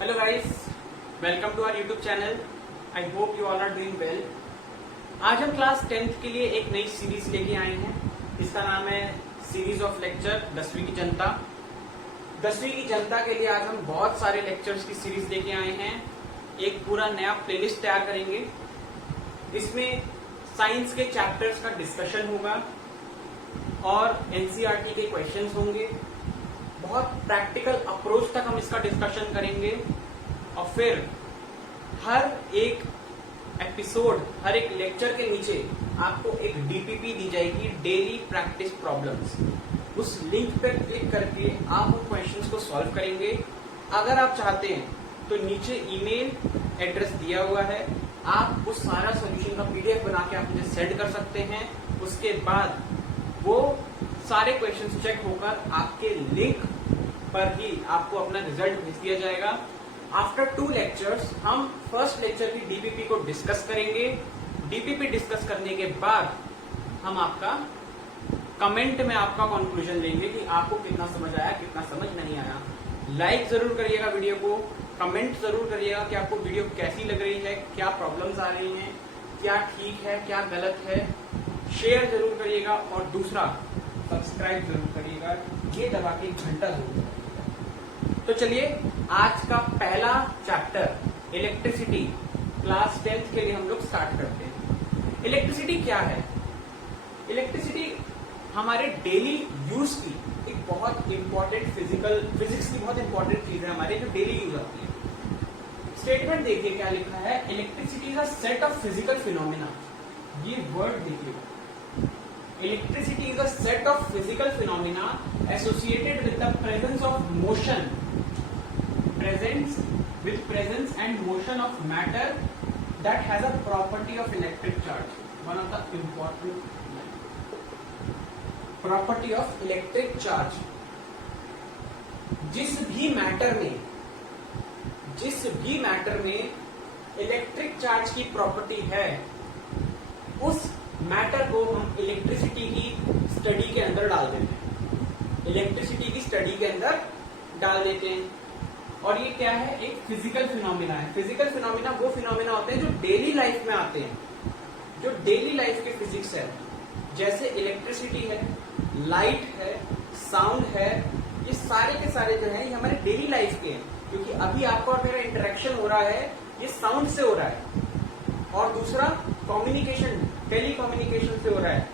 Hello guys, welcome to our YouTube channel. I hope you all are doing well. आज हम class 10th के लिए एक नई सीरीज लेके आए हैं। इसका नाम है सीरीज ऑफ लेक्चर 10वीं की जनता। 10वीं की जनता के लिए आज हम बहुत सारे लेक्चर्स की सीरीज लेके आए हैं। एक पूरा नया प्लेलिस्ट तैयार करेंगे। इसमें साइंस के चैप्टर्स का डिस्कशन होगा और एनसीईआरटी के क्वेश्चंस होंगे। बहुत प्रैक्टिकल अप्रोच तक हम इसका डिस्कशन करेंगे और फिर हर एक एपिसोड, हर एक लेक्चर के नीचे आपको एक डीपीपी दी जाएगी, डेली प्रैक्टिस प्रॉब्लम्स। उस लिंक पर क्लिक करके आप उन क्वेश्चंस को सॉल्व करेंगे। अगर आप चाहते हैं तो नीचे ईमेल एड्रेस दिया हुआ है, आप उस सारा सोल्यूशन का पीडीएफ बना के आप मुझे सेंड कर सकते हैं। उसके बाद वो सारे क्वेश्चंस चेक होकर आपके लिंक पर ही आपको अपना रिजल्ट भेज दिया जाएगा। आफ्टर 2 लेक्चर्स हम फर्स्ट लेक्चर की डीपीपी को डिस्कस करेंगे। डीपीपी डिस्कस करने के बाद हम आपका कमेंट में आपका कंक्लूजन लेंगे कि आपको कितना समझ आया, कितना समझ नहीं आया। लाइक जरूर करिएगा वीडियो को, कमेंट जरूर करिएगा कि आपको वीडियो कैसी लग रही है, क्या प्रॉब्लम्स आ रही हैं, क्या ठीक है, क्या गलत है। शेयर जरूर करिएगा और दूसरा सब्सक्राइब जरूर करिएगा, ये दबा के घंटा जरूर दबाइएगा। तो चलिए आज का पहला चैप्टर इलेक्ट्रिसिटी क्लास 10th के लिए हम लोग स्टार्ट करते हैं। इलेक्ट्रिसिटी क्या है? इलेक्ट्रिसिटी हमारे डेली यूज की एक बहुत इंपॉर्टेंट फिजिक्स की बहुत इंपॉर्टेंट चीज है हमारे, जो डेली यूज आती है। स्टेटमेंट देखिए क्या लिखा है, electricity is a set of physical phenomena. ये वर्ड देखिए, electricity is a set of physical phenomena associated with the presence of motion, presence and motion of matter that has a property of electric charge. One of the important property of electric charge. जिस भी matter में electric charge की property है, उस matter को हम electricity की study के अंदर डाल देते हैं। इलेक्ट्रिसिटी की स्टडी के अंदर डाल देते हैं। और ये क्या है? एक फिजिकल फिनोमिना है। फिजिकल फिनोमिना वो फिनोमिना होते हैं जो डेली लाइफ में आते हैं, जो डेली लाइफ के फिजिक्स है। जैसे इलेक्ट्रिसिटी है, लाइट है, साउंड है, ये सारे के सारे जो है ये हमारे डेली लाइफ के हैं। क्योंकि अभी आपका और मेरा इंटरेक्शन हो रहा है, ये साउंड से हो रहा है। और दूसरा कम्युनिकेशन, टेली कम्युनिकेशन से हो रहा है।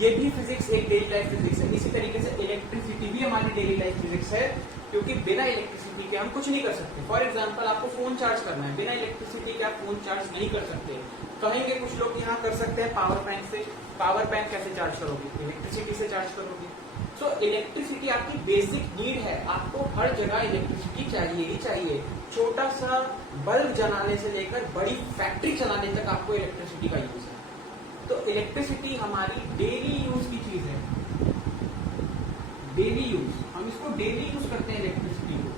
ये भी फिजिक्स एक डेली लाइफ फिजिक्स है। इसी तरीके से इलेक्ट्रिसिटी भी हमारी डेली लाइफ फिजिक्स है, क्योंकि बिना इलेक्ट्रिसिटी के हम कुछ नहीं कर सकते। फॉर एग्जांपल, आपको फोन चार्ज करना है, बिना इलेक्ट्रिसिटी के आप फोन चार्ज नहीं कर सकते। कहेंगे कुछ लोग यहाँ कर सकते हैं पावर बैंक से। पावर बैंक कैसे चार्ज करोगे? इलेक्ट्रिसिटी से चार्ज करोगे। सो इलेक्ट्रिसिटी आपकी बेसिक नीड है। आपको हर जगह इलेक्ट्रिसिटी चाहिए ही चाहिए। छोटा सा बल्ब जलाने से लेकर बड़ी फैक्ट्री चलाने तक आपको इलेक्ट्रिसिटी का यूज है। तो इलेक्ट्रिसिटी हमारी डेली यूज की चीज है। डेली यूज, हम इसको डेली यूज करते हैं इलेक्ट्रिसिटी को।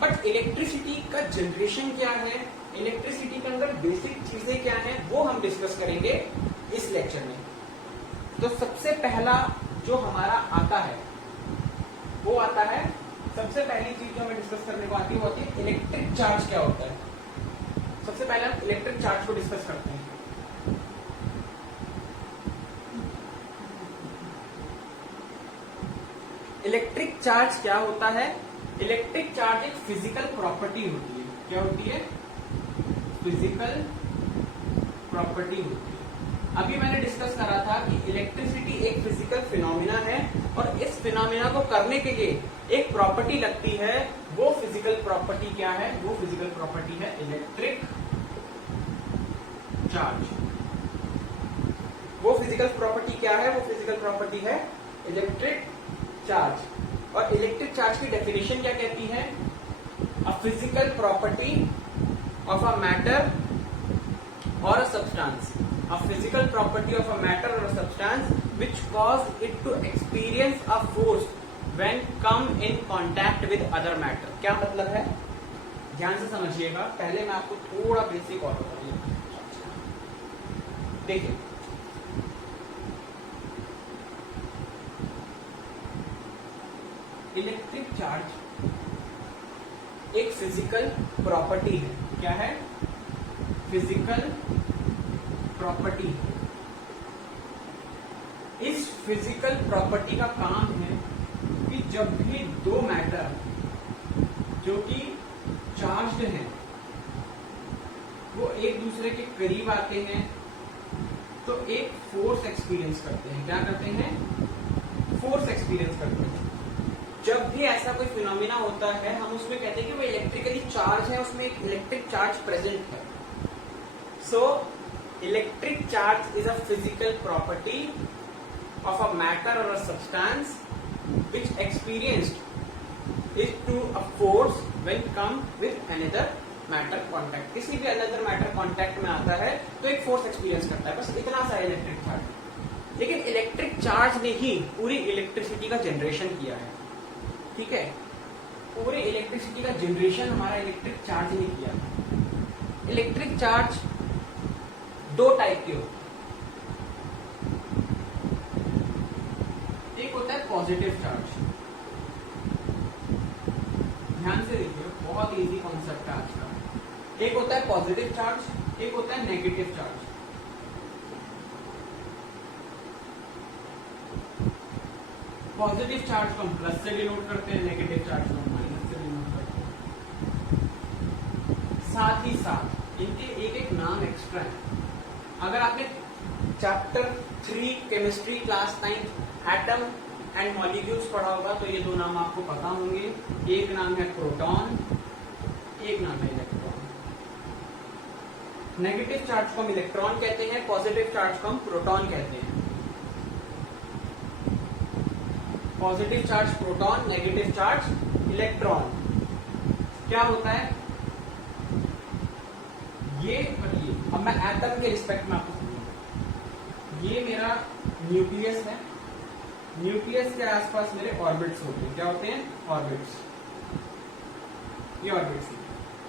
बट इलेक्ट्रिसिटी का जनरेशन क्या है, इलेक्ट्रिसिटी के अंदर बेसिक चीजें क्या हैं, वो हम डिस्कस करेंगे इस लेक्चर में। तो सबसे पहला जो हमारा आता है वो आता है, सबसे पहली चीज जो हमें डिस्कस करने को आती है वो होती है इलेक्ट्रिक चार्ज क्या होता है। सबसे पहले हम इलेक्ट्रिक चार्ज को डिस्कस करते हैं। इलेक्ट्रिक चार्ज क्या होता है? इलेक्ट्रिक चार्ज एक फिजिकल प्रॉपर्टी होती है। क्या होती है? फिजिकल प्रॉपर्टी होती है। अभी मैंने डिस्कस करा था कि इलेक्ट्रिसिटी एक फिजिकल फिनोमिना है और इस फिनोमिना को करने के लिए एक प्रॉपर्टी लगती है। वो फिजिकल प्रॉपर्टी क्या है? वो फिजिकल प्रॉपर्टी है इलेक्ट्रिक चार्ज। वो फिजिकल प्रॉपर्टी क्या है? वो फिजिकल प्रॉपर्टी है इलेक्ट्रिक चार्ज। और इलेक्ट्रिक चार्ज की डेफिनेशन क्या कहती है? A physical property of a matter और a substance. A physical property of a matter or a substance which cause it to experience a force when come in contact with other matter। क्या मतलब है? ध्यान से समझिएगा। पहले मैं आपको थोड़ा बेसिक और बताऊंगा। देखिए, इलेक्ट्रिक चार्ज एक फिजिकल प्रॉपर्टी है। क्या है? Physical property. इस फिजिकल प्रॉपर्टी का काम है कि जब भी दो मैटर जो कि चार्ज्ड हैं वो एक दूसरे के करीब आते हैं तो एक फोर्स एक्सपीरियंस करते हैं। क्या करते हैं? फोर्स एक्सपीरियंस करते हैं। जब भी ऐसा कोई फिनोमिना होता है हम उसमें कहते हैं कि वो इलेक्ट्रिकली चार्ज है, उसमें एक इलेक्ट्रिक चार्ज प्रेजेंट है। So electric charge is a physical property of a matter or a substance which experienced is to a force when come with another matter contact। किसी भी another matter contact में आता है तो एक force experience करता है। बस इतना सा इलेक्ट्रिक चार्ज। लेकिन इलेक्ट्रिक चार्ज ने ही पूरी इलेक्ट्रिसिटी का जनरेशन किया है। ठीक है, पूरी इलेक्ट्रिसिटी का जनरेशन हमारा इलेक्ट्रिक चार्ज ने किया। इलेक्ट्रिक चार्ज दो टाइप के होते हैं। एक होता है पॉजिटिव चार्ज। ध्यान से देखिए, बहुत इजी कॉन्सेप्ट है आज का। एक होता है पॉजिटिव चार्ज, एक होता है नेगेटिव चार्ज। पॉजिटिव चार्ज को हम प्लस से डिनोट करते हैं, नेगेटिव चार्ज को हम माइनस से डिनोट करते हैं। साथ ही साथ इनके एक एक नाम एक्स्ट्रा है। अगर आपने chapter 3 chemistry class 9 atom and molecules पढ़ा होगा तो ये दो नाम आपको पता होंगे। एक नाम है प्रोटॉन, एक नाम है इलेक्ट्रॉन। नेगेटिव चार्ज को हम इलेक्ट्रॉन कहते हैं, पॉजिटिव चार्ज को हम प्रोटॉन कहते हैं। Positive charge proton, negative charge electron. क्या होता है ये और ये? अब मैं एटम के रिस्पेक्ट में आपको समझाऊंगा। ये मेरा न्यूक्लियस है, न्यूक्लियस के आसपास मेरे ऑर्बिट्स होते हैं। क्या होते हैं? ऑर्बिट्स। ये ऑर्बिट्स है।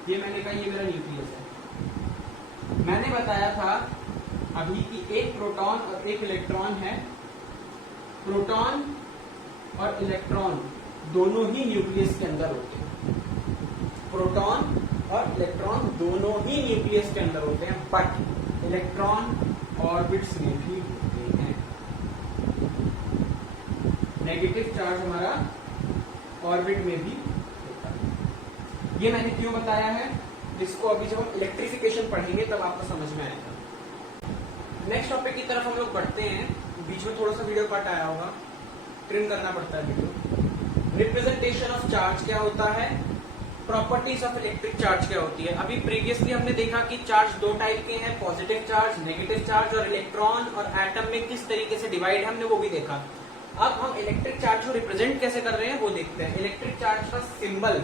ये मैंने कहा ये मेरा न्यूक्लियस है। मैंने बताया था अभी कि एक प्रोटॉन और एक इलेक्ट्रॉन है। प्रोटॉन और इलेक्ट्रॉन दोनों ही न्यूक्लियस के अंदर होते हैं। प्रोटॉन और इलेक्ट्रॉन दोनों ही न्यूक्लियस के अंदर होते हैं, बट इलेक्ट्रॉन ऑर्बिट्स में भी होते हैं। नेगेटिव चार्ज हमारा ऑर्बिट में भी होता है। ये मैंने क्यों बताया है, इसको अभी जब हम इलेक्ट्रिफिकेशन पढ़ेंगे तब आपको समझ में आएगा। नेक्स्ट टॉपिक की तरफ हम लोग बढ़ते हैं। बीच में थोड़ा सा वीडियो कट आया होगा, ट्रिम करना पड़ता है वीडियो। रिप्रेजेंटेशन ऑफ चार्ज क्या होता है, प्रॉपर्टीज ऑफ इलेक्ट्रिक चार्ज क्या होती है। अभी प्रीवियसली हमने देखा कि चार्ज दो टाइप के हैं, पॉजिटिव चार्ज, नेगेटिव चार्ज, और इलेक्ट्रॉन और एटम में किस तरीके से डिवाइड है हमने वो भी देखा। अब हम इलेक्ट्रिक चार्ज को रिप्रेजेंट कैसे कर रहे हैं वो देखते हैं। इलेक्ट्रिक चार्ज का सिंबल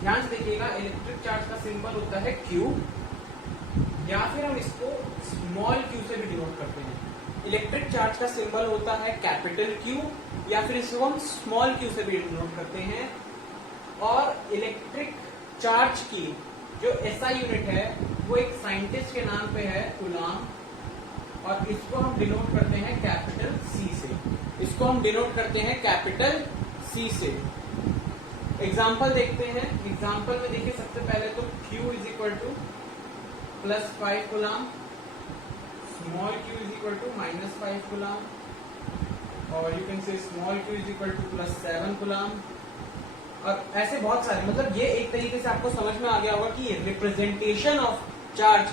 ध्यान से देखिएगा, इलेक्ट्रिक चार्ज का सिंबल होता है Q, या फिर हम इसको स्मॉल q से भी डिनोट करते हैं। इलेक्ट्रिक चार्ज का सिंबल होता है कैपिटल Q, या फिर इसको हम स्मॉल q से भी डिनोट करते हैं। और इलेक्ट्रिक चार्ज की जो SI यूनिट है वो एक साइंटिस्ट के नाम पे है, कूलॉम, और इसको हम डिनोट करते हैं कैपिटल C से। इसको हम डिनोट करते हैं कैपिटल C से। एग्जाम्पल देखते हैं। एग्जाम्पल में देखिए, सबसे पहले तो Q is equal to +5 coulomb, small q is equal to -5 coulomb, और you can say small q is equal to +7 coulomb, और ऐसे बहुत सारे। मतलब ये एक तरीके से आपको समझ में आ गया होगा कि representation of charge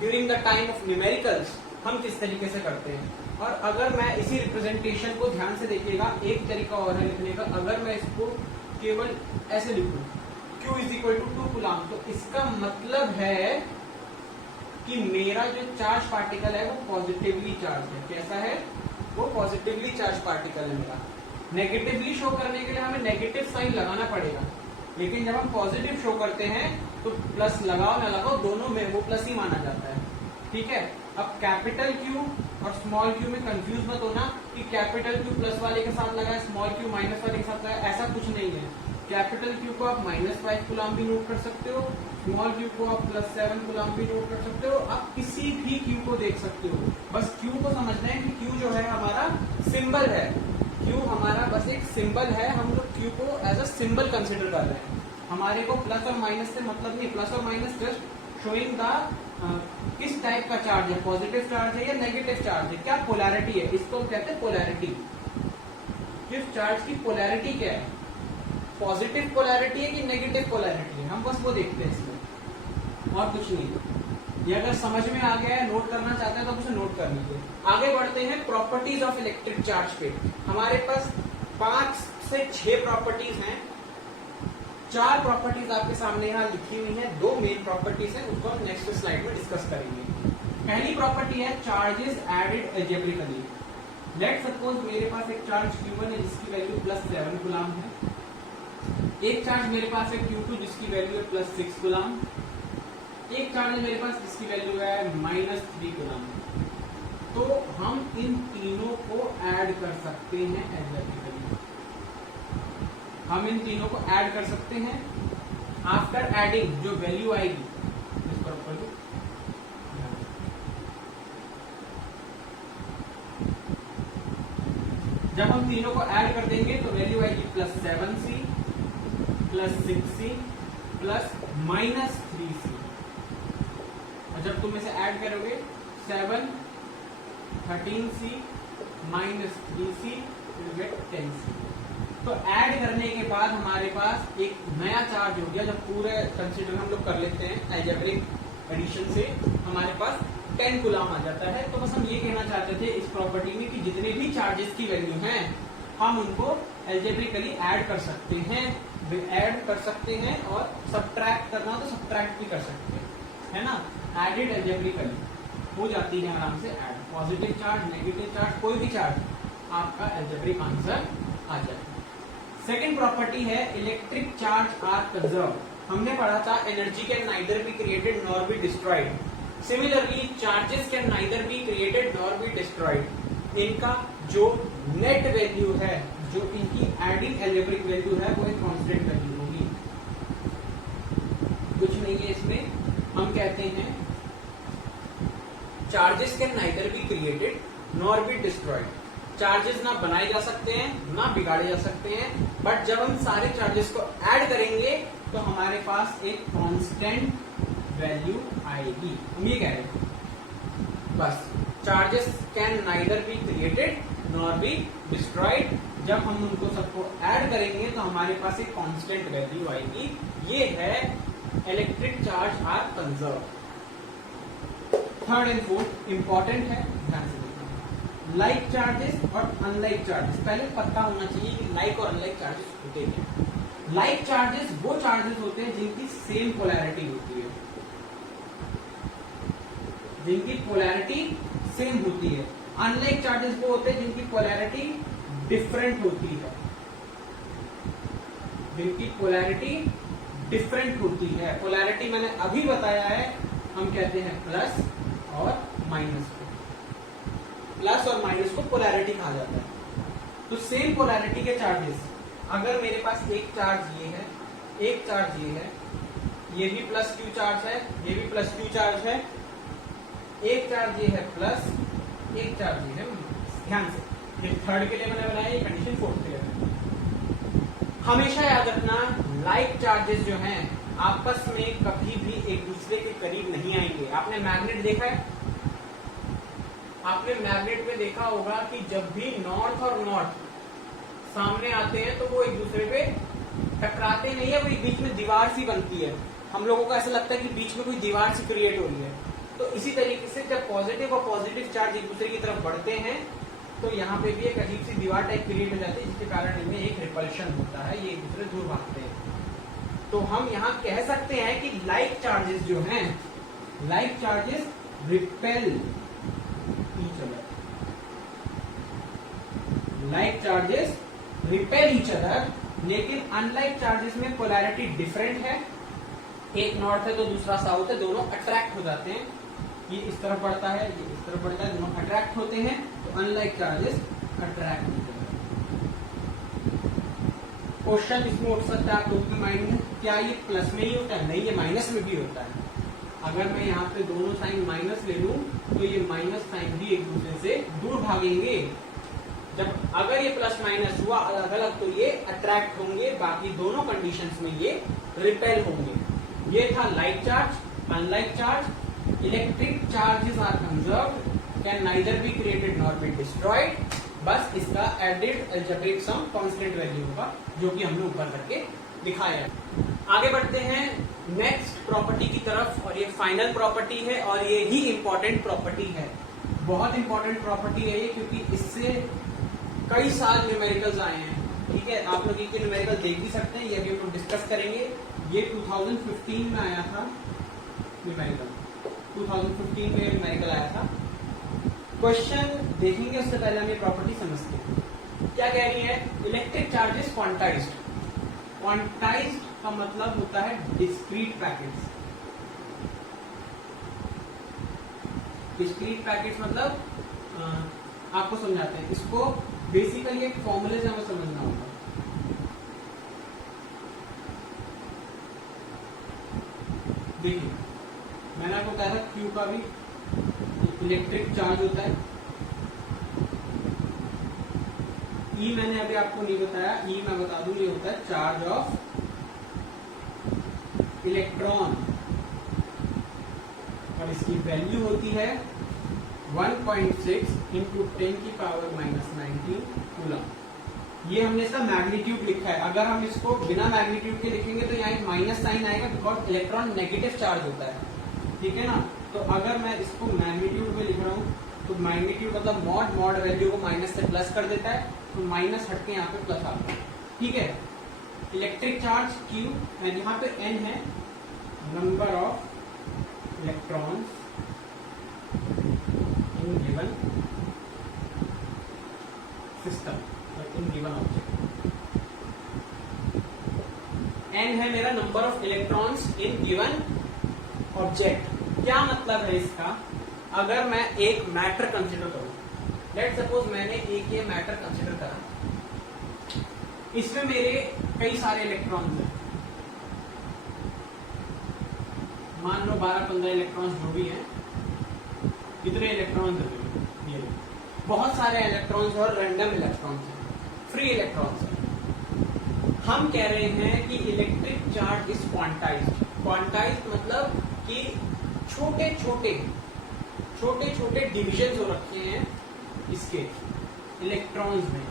during the time of numericals हम किस तरीके से करते हैं। और अगर मैं इसी रिप्रेजेंटेशन को ध्यान से देखिएगा, एक तरीका और है लिखने का। अगर मैं इसको केवल ऐसे लिखूं Q is equal to 2 coulomb, तो इसका मतलब है कि मेरा जो चार्ज पार्टिकल है वो पॉजिटिवली चार्ज है। कैसा है? वो पॉजिटिवली चार्ज पार्टिकल है मेरा। नेगेटिवली शो करने के लिए हमें नेगेटिव साइन लगाना पड़ेगा, लेकिन जब हम पॉजिटिव शो करते हैं तो प्लस लगाओ ना लगाओ दोनों में वो प्लस ही माना जाता है। ठीक है। अब कैपिटल Q और स्मॉल q में कंफ्यूज मत होना कि कैपिटल Q प्लस वाले के साथ लगा है, स्मॉल q माइनस वाले के साथ लगा है, ऐसा कुछ नहीं है। कैपिटल Q को आप -5 कूलॉम भी नोट कर सकते हो, स्मॉल q को आप +7 कूलॉम भी नोट कर सकते हो। आप किसी भी q को देख सकते हो, बस q को समझना है कि q जो है हमारा सिंबल है। q हमारा बस एक सिंबल है, हम लोग q को एज अ सिंबल कंसिडर कर रहे हैं। हमारे को प्लस और माइनस से मतलब नहीं, प्लस और माइनस जस्ट शोइंग द किस टाइप का चार्ज है, पॉजिटिव चार्ज है या नेगेटिव चार्ज है, क्या पोलैरिटी है, इसको कहते हैं पोलैरिटी। किस चार्ज की पोलैरिटी क्या है, पॉजिटिव पोलैरिटी है कि नेगेटिव पोलैरिटी है, हम बस वो देखते हैं इसमें, और कुछ नहीं। ये अगर समझ में आ गया है, नोट करना चाहते हैं तो उसे नोट कर लीजिए। आगे बढ़ते हैं प्रॉपर्टीज ऑफ इलेक्ट्रिक चार्ज पे। हमारे पास 5 से 6 प्रॉपर्टीज हैं। 4 प्रॉपर्टीज आपके सामने यहाँ लिखी हुई हैं, 2 मेन प्रॉपर्टीज हैं, उसको हम नेक्स्ट स्लाइड में डिस्कस करेंगे। पहली प्रॉपर्टी है charges added algebraically. Let suppose मेरे पास एक चार्ज Q1 है जिसकी वैल्यू +7 कूलम है, एक चार्ज मेरे पास है Q2 जिसकी वैल्यू है +6 कूलम, एक चार्ज है मेरे पास जिसकी वैल्यू है -3 कूलम। तो हम इन तीनों को ऐड कर सकते हैं एल्जेब्रिकली, हम इन तीनों को ऐड कर सकते हैं। आफ्टर एडिंग जो वैल्यू आएगी, इस पर जब हम तीनों को ऐड कर देंगे तो वैल्यू आएगी +7C +6C +-3C। और जब तुम इसे ऐड करोगे 7 13C -3C गेट 10C। तो ऐड करने के बाद हमारे पास एक नया चार्ज हो गया। जब पूरे कंसीडर हम लोग कर लेते हैं एल्जेब्रिक एडिशन से, हमारे पास 10 कूलम आ जाता है। तो बस हम ये कहना चाहते थे इस प्रॉपर्टी में कि जितने भी चार्जेस की वैल्यू हैं हम उनको एल्जेब्रिकली ऐड कर सकते हैं, और सब्ट्रैक्ट करना हो तो सब्ट्रैक्ट भी कर सकते हैं, है ना। एडेड एल्जेब्रिकली हो जाती है आराम से add. Positive charge, negative charge, कोई भी चार्ज, आपका एल्जेब्रिक आंसर आ जाए। सेकेंड प्रॉपर्टी है इलेक्ट्रिक चार्ज आर कंजर्व। हमने पढ़ा था energy can neither be created nor be destroyed. Similarly charges can neither be created nor be destroyed. इनका जो नेट वैल्यू है, जो इनकी एडिंग एल्जेब्रिक वैल्यू है, वो एक कांस्टेंट वैल्यू होगी, कुछ नहीं है इसमें। हम कहते हैं charges can neither be created nor be destroyed. Charges ना बनाए जा सकते हैं ना बिगाड़े जा सकते हैं, बट जब हम सारे चार्जेस को ऐड करेंगे तो हमारे पास एक कांस्टेंट वैल्यू आएगी। हम ये कह रहे हैं बस, charges can neither be created nor be destroyed. जब हम उनको सबको ऐड करेंगे तो हमारे पास एक कांस्टेंट वैल्यू आएगी। ये है electric charge are conserve. Third and fourth important है, ध्यान से देखना। लाइक चार्जेस और अनलाइक चार्जेस, पहले पता होना चाहिए कि लाइक और अनलाइक चार्जेस होते हैं। लाइक चार्जेस वो चार्जेस होते हैं जिनकी सेम पोलैरिटी होती है, जिनकी पोलैरिटी सेम होती है। अनलाइक चार्जेस वो होते हैं जिनकी पोलैरिटी डिफरेंट होती है, जिनकी पोलैरिटी डिफरेंट होती है। पोलैरिटी मैंने अभी बताया है, हम कहते हैं प्लस और माइनस को। प्लस और माइनस को पोलैरिटी कहा जाता है। तो सेम पोलैरिटी के चार्जेस, अगर मेरे पास एक चार्ज ये है, एक चार्ज ये है, ये भी प्लस क्यू चार्ज है, ये भी प्लस क्यू चार्ज है, एक चार्ज ये है प्लस, एक चार्ज ये है माइनस। ध्यान से, ये थर्ड के लिए मैंने बनाया, ये कंडीशन फोर्थ के लिए बनाया। हमेशा याद रखना, लाइक चार्जेस जो हैं आपस में कभी भी एक दूसरे के करीब नहीं आएंगे। आपने मैग्नेट देखा है, आपने मैग्नेट में देखा होगा कि जब भी नॉर्थ और नॉर्थ सामने आते हैं तो वो एक दूसरे पे टकराते नहीं है, वो एक बीच में दीवार सी बनती है। हम लोगों को ऐसा लगता है कि बीच में कोई दीवार सी क्रिएट हो रही है। तो इसी तरीके से जब पॉजिटिव और पॉजिटिव चार्ज एक दूसरे की तरफ बढ़ते हैं तो यहाँ पे भी एक अजीब सी दीवार टाइप क्रिएट हो जाती है, जिसके कारण इनमें एक रिपल्शन होता है, ये एक दूसरे दूर भागते हैं। तो हम यहाँ कह सकते हैं कि लाइक चार्जेस जो हैं, like charges repel each other, like charges repel each other. लेकिन अनलाइक चार्जेस में पोलैरिटी डिफरेंट है, एक नॉर्थ है तो दूसरा साउथ है, दोनों अट्रैक्ट हो जाते हैं। ये इस तरफ बढ़ता है, ये इस तरफ बढ़ता है, दोनों अट्रैक्ट होते हैं। तो अनलाइक चार्जेस अट्रैक्ट होते हैं। क्वेश्चन इसमें उठ सकता है आप लोगों के माइंड में, क्या ये प्लस में ही होता है? नहीं, ये माइनस में भी होता है। अगर मैं यहाँ पे दोनों साइन माइनस ले लूं तो ये माइनस साइन भी एक दूसरे से दूर भागेंगे। जब अगर ये प्लस माइनस हुआ अलग अलग तो ये अट्रैक्ट होंगे, बाकी दोनों कंडीशंस में ये रिपेल होंगे। ये था like charge. Unlike charge, electric charges are conserved, can neither be created nor be destroyed. बस इसका added algebraic sum constant value होगा, जो कि हमने ऊपर करके दिखाया है। आगे बढ़ते हैं नेक्स्ट प्रॉपर्टी की तरफ, और ये फाइनल प्रॉपर्टी है और ये ही इंपॉर्टेंट प्रॉपर्टी है। बहुत इंपॉर्टेंट प्रॉपर्टी है ये, क्योंकि इससे कई साल न्यूमेरिकल्स आए हैं। ठीक है, आप लोग ये न्यूमेरिकल देख भी सकते हैं, ये भी हम लोग डिस्कस करेंगे। ये 2015 में आया था न्यूमेरिकल, 2015 में न्यूमेरिकल आया था। क्वेश्चन देखेंगे उससे पहले हम ये प्रॉपर्टी समझते हैं। क्या कह रही है? Electric charges quantized. क्वांटाइज्ड का मतलब होता है डिस्क्रीट पैकेट्स। डिस्क्रीट पैकेट्स मतलब आपको समझाते हैं इसको। बेसिकली एक फॉर्मूले से हमें समझना होगा। देखिए, मैंने आपको कहा था क्यू का भी इलेक्ट्रिक चार्ज होता है। ई मैंने अभी आपको नहीं बताया, ई मैं बता दूं, ये होता है चार्ज ऑफ इलेक्ट्रॉन, और इसकी वैल्यू होती है 1.6 इंटू 10 की पावर -19 कूलम। ये हमने इसका मैग्नीट्यूड लिखा है। अगर हम इसको बिना मैग्नीट्यूड के लिखेंगे तो यहाँ एक माइनस साइन आएगा, बिकॉज इलेक्ट्रॉन नेगेटिव चार्ज होता है। ठीक है ना? तो अगर मैं इसको मैग्नीट्यूड में लिख रहा हूँ तो मैग्नीट्यूड मतलब मॉड, मॉड वैल्यू को माइनस से प्लस कर देता है, तो माइनस हटके यहाँ पे प्लस आता है। ठीक है, इलेक्ट्रिक चार्ज Q एंड यहाँ पे N है number of electrons in given system, in given object. N है मेरा number of electrons in given object. क्या मतलब है इसका? अगर मैं एक मैटर कंसिडर करूं, लेट सपोज मैंने एक ये मैटर कंसिडर करा, इसमें मेरे कई सारे इलेक्ट्रॉन्स हैं, मान लो 12-15 इलेक्ट्रॉन्स जो भी हैं। कितने इलेक्ट्रॉन्स हैं? ये बहुत सारे इलेक्ट्रॉन्स और रैंडम इलेक्ट्रॉन्स हैं, फ्री इलेक्ट्रॉन्स हैं। हम कह रहे हैं कि electric charge is quantized. Quantized मतलब कि छोटे छोटे डिविजन हो रखे हैं इसके इलेक्ट्रॉन्स में,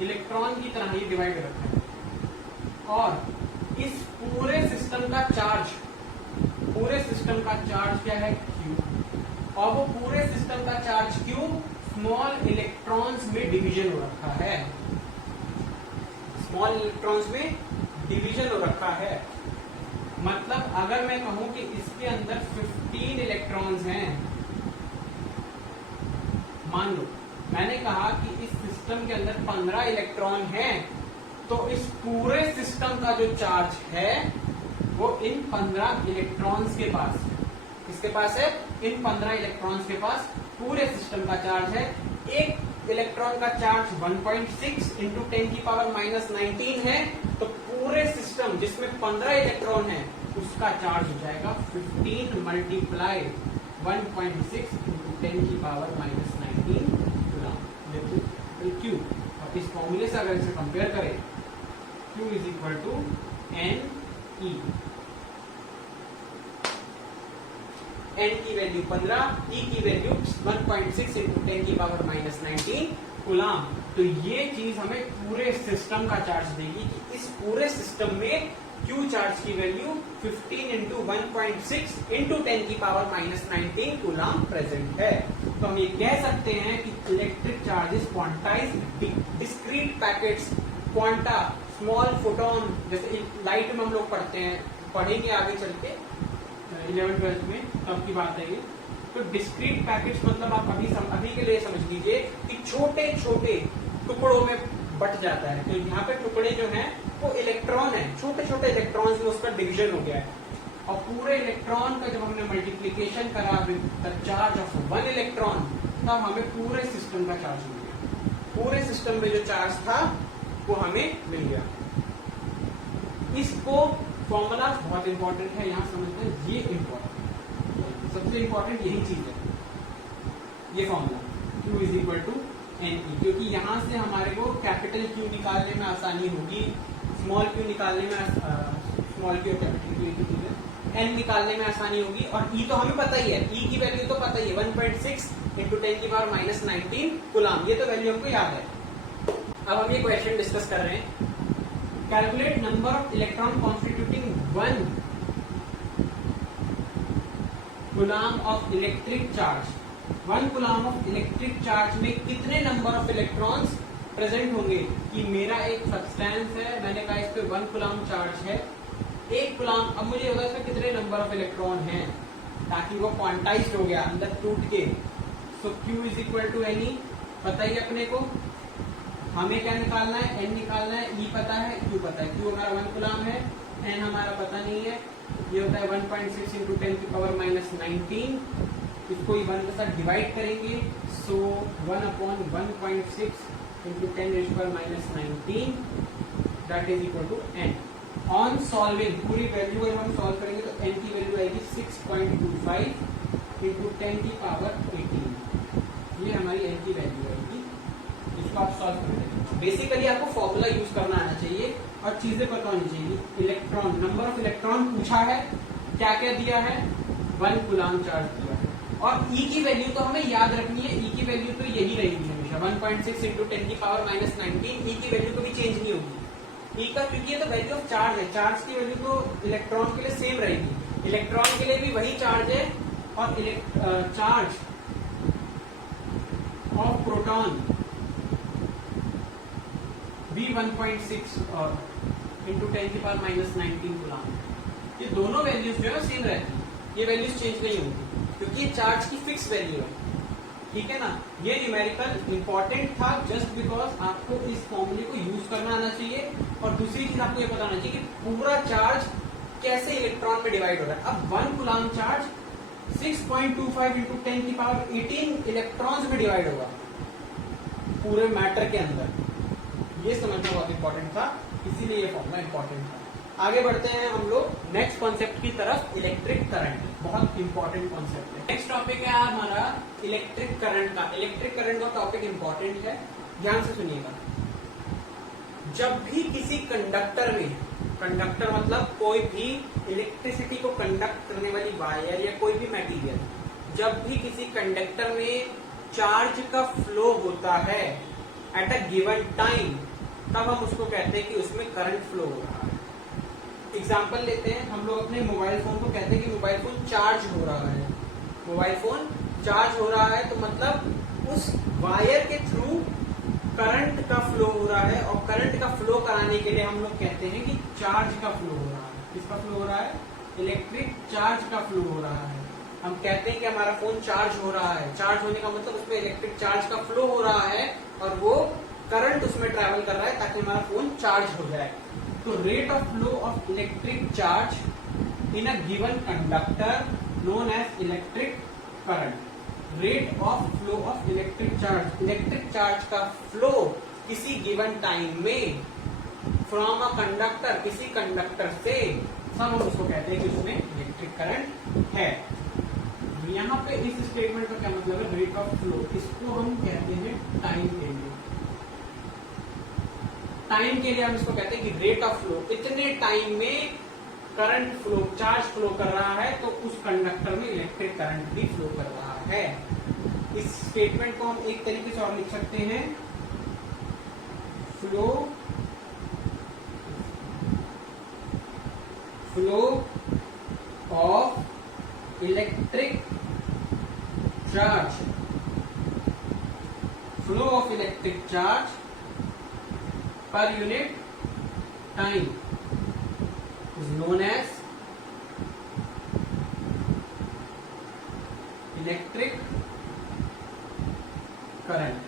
इलेक्ट्रॉन की तरह ही डिवाइड रखा है। और इस पूरे सिस्टम का चार्ज, क्या है? Q। और वो पूरे सिस्टम का चार्ज Q स्मॉल इलेक्ट्रॉन्स में डिवीजन हो रखा है, स्मॉल इलेक्ट्रॉन्स में डिवीजन हो रखा है। मतलब अगर मैं कहूं कि इसके अंदर 15 इलेक्ट्रॉन्स हैं, मान लो मैंने कहा कि इस सिस्टम के अंदर 15 इलेक्ट्रॉन हैं, तो इस पूरे सिस्टम का जो चार्ज है वो इन 15 इलेक्ट्रॉन्स के पास है। किसके पास है? इन 15 इलेक्ट्रॉन्स के पास पूरे सिस्टम का चार्ज है। एक इलेक्ट्रॉन का चार्ज 1.6 इंटू 10 की पावर -19 है, तो पूरे सिस्टम जिसमें 15 इलेक्ट्रॉन है उसका चार्ज हो जाएगा 15 मल्टीप्लाई 1.6 इंटू 10 की पावर -19 Q। और इस फॉर्मूले से अगर इसे कंपेयर करें, Q is equal to NE। N की वैल्यू 15, E की वैल्यू 1.6 इंटू 10 की पावर -19 कूलम। तो ये चीज हमें पूरे सिस्टम का चार्ज देगी कि इस पूरे सिस्टम में Q चार्ज की वैल्यू 15 इंटू 1.6 इंटू 10 की पावर -19 कूलम प्रेजेंट है। तो हम ये कह सकते हैं कि electric charges quantized discrete packets, quanta small photon, जैसे लाइट में हम लोग पढ़ेंगे आगे चल के 11th-12th में, तब की बात है ये। तो डिस्क्रीट पैकेट्स मतलब आप अभी के लिए समझ लीजिए कि छोटे छोटे टुकड़ों में बट जाता है। तो यहाँ पे टुकड़े जो हैं वो इलेक्ट्रॉन है, छोटे छोटे इलेक्ट्रॉन्स में उसका डिवीजन हो गया है। और पूरे इलेक्ट्रॉन का जब हमने मल्टीप्लीकेशन करा with the charge of 1 electron, तब हमें पूरे सिस्टम का चार्ज मिल गया। पूरे सिस्टम में जो चार्ज था वो हमें मिल गया। इसको फॉर्मूला बहुत इंपॉर्टेंट है, यहाँ समझते हैं। ये इंपॉर्टेंट, सबसे इंपॉर्टेंट यही चीज है, ये formula. Q is equal to N E, क्योंकि यहाँ से हमारे को कैपिटल Q निकालने में आसानी होगी, स्मॉल Q निकालने में स्मॉल Q कैपिटल Q की चीज है, N निकालने में आसानी होगी। और E तो हमें पता ही है, E की वैल्यू तो पता ही है 1.6 इंटू 10⁻⁻19 कूलम, ये तो वैल्यू हमको याद है। अब हम ये क्वेश्चन डिस्कस कर रहे हैं, calculate number of electron constituting 1 coulomb of electric charge. 1 coulomb of electric charge में कितने नंबर ऑफ इलेक्ट्रॉन्स प्रेजेंट होंगे? कि मेरा एक सब्सटेंस है, मैंने कहा इस पे 1 कूलम चार्ज है, 1 कूलम, अब मुझे होगा इसमें कितने नंबर ऑफ इलेक्ट्रॉन हैं, ताकि वो क्वांटाइज्ड हो गया अंदर टूट के। So Q is equal to N E, पता ही अपने को, हमें क्या निकालना है, N निकालना है, E पता है, Q पता है। Q हमारा 1 कूलम है, N हमारा पता नहीं है, ये होता है 1.6 इंटू 10⁻⁻19, इसको 1 के साथ डिवाइड करेंगे, so 1/1.6 into 10⁻⁻19 that is equal to N। On solving पूरी वैल्यू अगर हम सॉल्व करेंगे तो N की वैल्यू आएगी 6.25 इंटू 10⁻18, ये हमारी N की वैल्यू आएगी। इसको आप सॉल्व करेंगे, बेसिकली आपको फॉर्मूला यूज करना आना चाहिए और चीजें पता होनी चाहिए। इलेक्ट्रॉन, नंबर ऑफ इलेक्ट्रॉन पूछा है, क्या क्या दिया है, 1 कूलम चार्ज दिया है, और E की वैल्यू तो हमें याद रखनी है, E की वैल्यू तो यही रहेगी हमेशा 1.6 इंटू 10⁻⁻19, E की वैल्यू कभी चेंज नहीं होगी। E का, क्योंकि ये तो वैल्यू ऑफ चार्ज है, चार्ज की वैल्यू तो इलेक्ट्रॉन के लिए सेम रहेगी, इलेक्ट्रॉन के लिए भी वही चार्ज है, और चार्ज ऑफ प्रोटॉन भी 1.6 इंटू 10⁻⁻19 कूलम, ये दोनों वैल्यूज जो है सेम रहती है, ये वैल्यूज चेंज नहीं होंगी, क्योंकि ये चार्ज की फिक्स वैल्यू है, ठीक है ना। ये न्यूमेरिकल इंपॉर्टेंट था जस्ट बिकॉज आपको इस फॉर्मूले को यूज करना आना चाहिए, और दूसरी चीज आपको ये पता होना चाहिए कि पूरा चार्ज कैसे इलेक्ट्रॉन में डिवाइड हो रहा है। अब 1 कूलम चार्ज 6.25 इंटू 10⁻18 इलेक्ट्रॉन्स में डिवाइड होगा पूरे मैटर के अंदर, ये समझना बहुत इंपॉर्टेंट था, इसीलिए ये फॉर्मूला इंपॉर्टेंट था। आगे बढ़ते हैं हम लोग नेक्स्ट कॉन्सेप्ट की तरफ, इलेक्ट्रिक करंट, बहुत इंपॉर्टेंट कॉन्सेप्ट है। नेक्स्ट टॉपिक है हमारा इलेक्ट्रिक करंट का। इलेक्ट्रिक करंट का टॉपिक इंपॉर्टेंट है, ध्यान से सुनिएगा। जब भी किसी कंडक्टर में, कंडक्टर मतलब कोई भी इलेक्ट्रिसिटी को कंडक्ट करने वाली वायर या कोई भी मटेरियल, जब भी किसी कंडक्टर में चार्ज का फ्लो होता है एट अ गिवन टाइम, तब हम उसको कहते हैं कि उसमें करंट फ्लो हो रहा है। एग्जाम्पल लेते हैं, हम लोग अपने मोबाइल फोन को कहते हैं कि मोबाइल फोन चार्ज हो रहा है, मोबाइल फोन चार्ज हो रहा है, तो मतलब उस वायर के थ्रू करंट का फ्लो हो रहा है, और करंट का फ्लो कराने के लिए हम लोग कहते हैं कि चार्ज का फ्लो हो रहा है। किसका फ्लो हो रहा है? इलेक्ट्रिक चार्ज का फ्लो हो रहा है। हम कहते हैं कि हमारा फोन चार्ज हो रहा है, चार्ज होने का मतलब उसमें इलेक्ट्रिक चार्ज का फ्लो हो रहा है, और वो करंट उसमें ट्रेवल कर रहा है ताकि हमारा फोन चार्ज हो जाए। तो rate of flow of electric charge in a given conductor known as electric current. Rate of flow of electric charge, electric charge का फ्लो किसी गिवन टाइम में फ्रॉम अ कंडक्टर, किसी कंडक्टर से, सब हम उसको कहते हैं कि उसमें इलेक्ट्रिक करंट है। यहाँ पे इस स्टेटमेंट का क्या मतलब है? रेट ऑफ फ्लो, इसको हम कहते हैं टाइम के लिए, टाइम के लिए हम इसको कहते हैं कि रेट ऑफ फ्लो, इतने टाइम में करंट फ्लो, चार्ज फ्लो कर रहा है, तो उस कंडक्टर में इलेक्ट्रिक करंट भी फ्लो कर रहा है। इस स्टेटमेंट को हम एक तरीके से और लिख सकते हैं, flow of electric charge, flow of electric charge per unit time is known as electric current,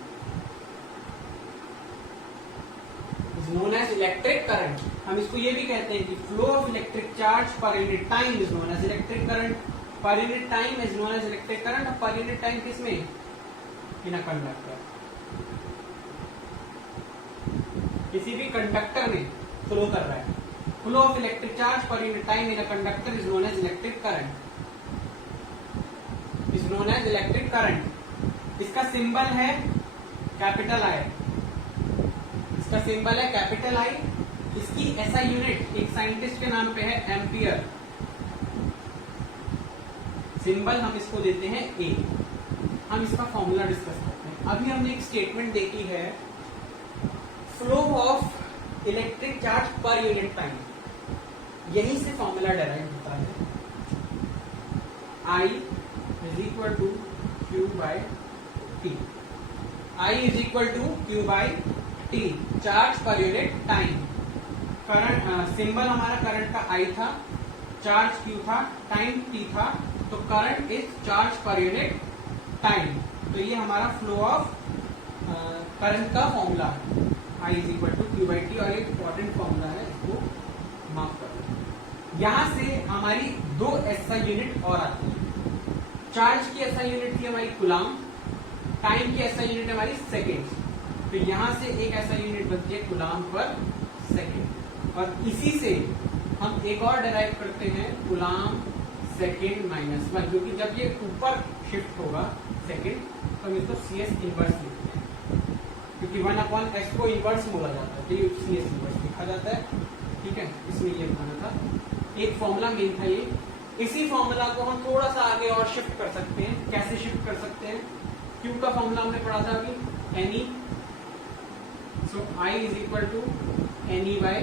is known as electric current। हम इसको ये भी कहते हैं कि flow of electric charge per unit time is known as electric current, per unit time is known as electric current। और per unit time किसमें? in a conductor, किसी भी कंडक्टर में फ्लो कर रहा है। Flow of electric charge per unit time in a conductor is known as electric current, is known as electric current. इसका symbol है कैपिटल आई, इसका सिंबल है कैपिटल आई। इसकी एसआई यूनिट एक साइंटिस्ट के नाम पे है एम्पियर, सिंबल हम इसको देते हैं ए। हम इसका फॉर्मूला डिस्कस करते हैं। अभी हमने एक स्टेटमेंट देखी है, flow of electric charge per unit time, यहीं से फॉर्मूला डेराइव होता है। I is equal to Q by T, I is equal to Q by T, charge per unit time. Current symbol हमारा करंट का I था, charge Q था, time T था, तो current is charge per unit time. तो ये हमारा flow of current का फॉर्मूला है, I is equal to Q by T, और एक इंपॉर्टेंट फॉर्मूला है, इसको माफ कर दो। यहां से हमारी दो एसआई यूनिट और आती है। चार्ज की एसआई यूनिट थी हमारी कूलाम, टाइम की एसआई यूनिट हमारी सेकेंड। तो यहां से एक एसआई यूनिट बनती है कूलाम पर सेकेंड, और इसी से हम एक और डिराइव करते हैं कूलाम सेकेंड माइनस वन, क्योंकि जब ये ऊपर शिफ्ट होगा सेकेंड तो हम इसको सी एस इनवर्स लिखते हैं, क्योंकि 1/s को इनवर्स बोला जाता है, तो ये सी एस इनवर्स लिखा जाता है। ठीक है, इसमें ये बताना था। एक फॉर्मूला मेन था ये। इसी फॉर्मूला को हम थोड़ा सा आगे और शिफ्ट कर सकते हैं। कैसे शिफ्ट कर सकते हैं? क्यू का फॉर्मूला हमने पढ़ा था अभी, n e, so I is equal to n e by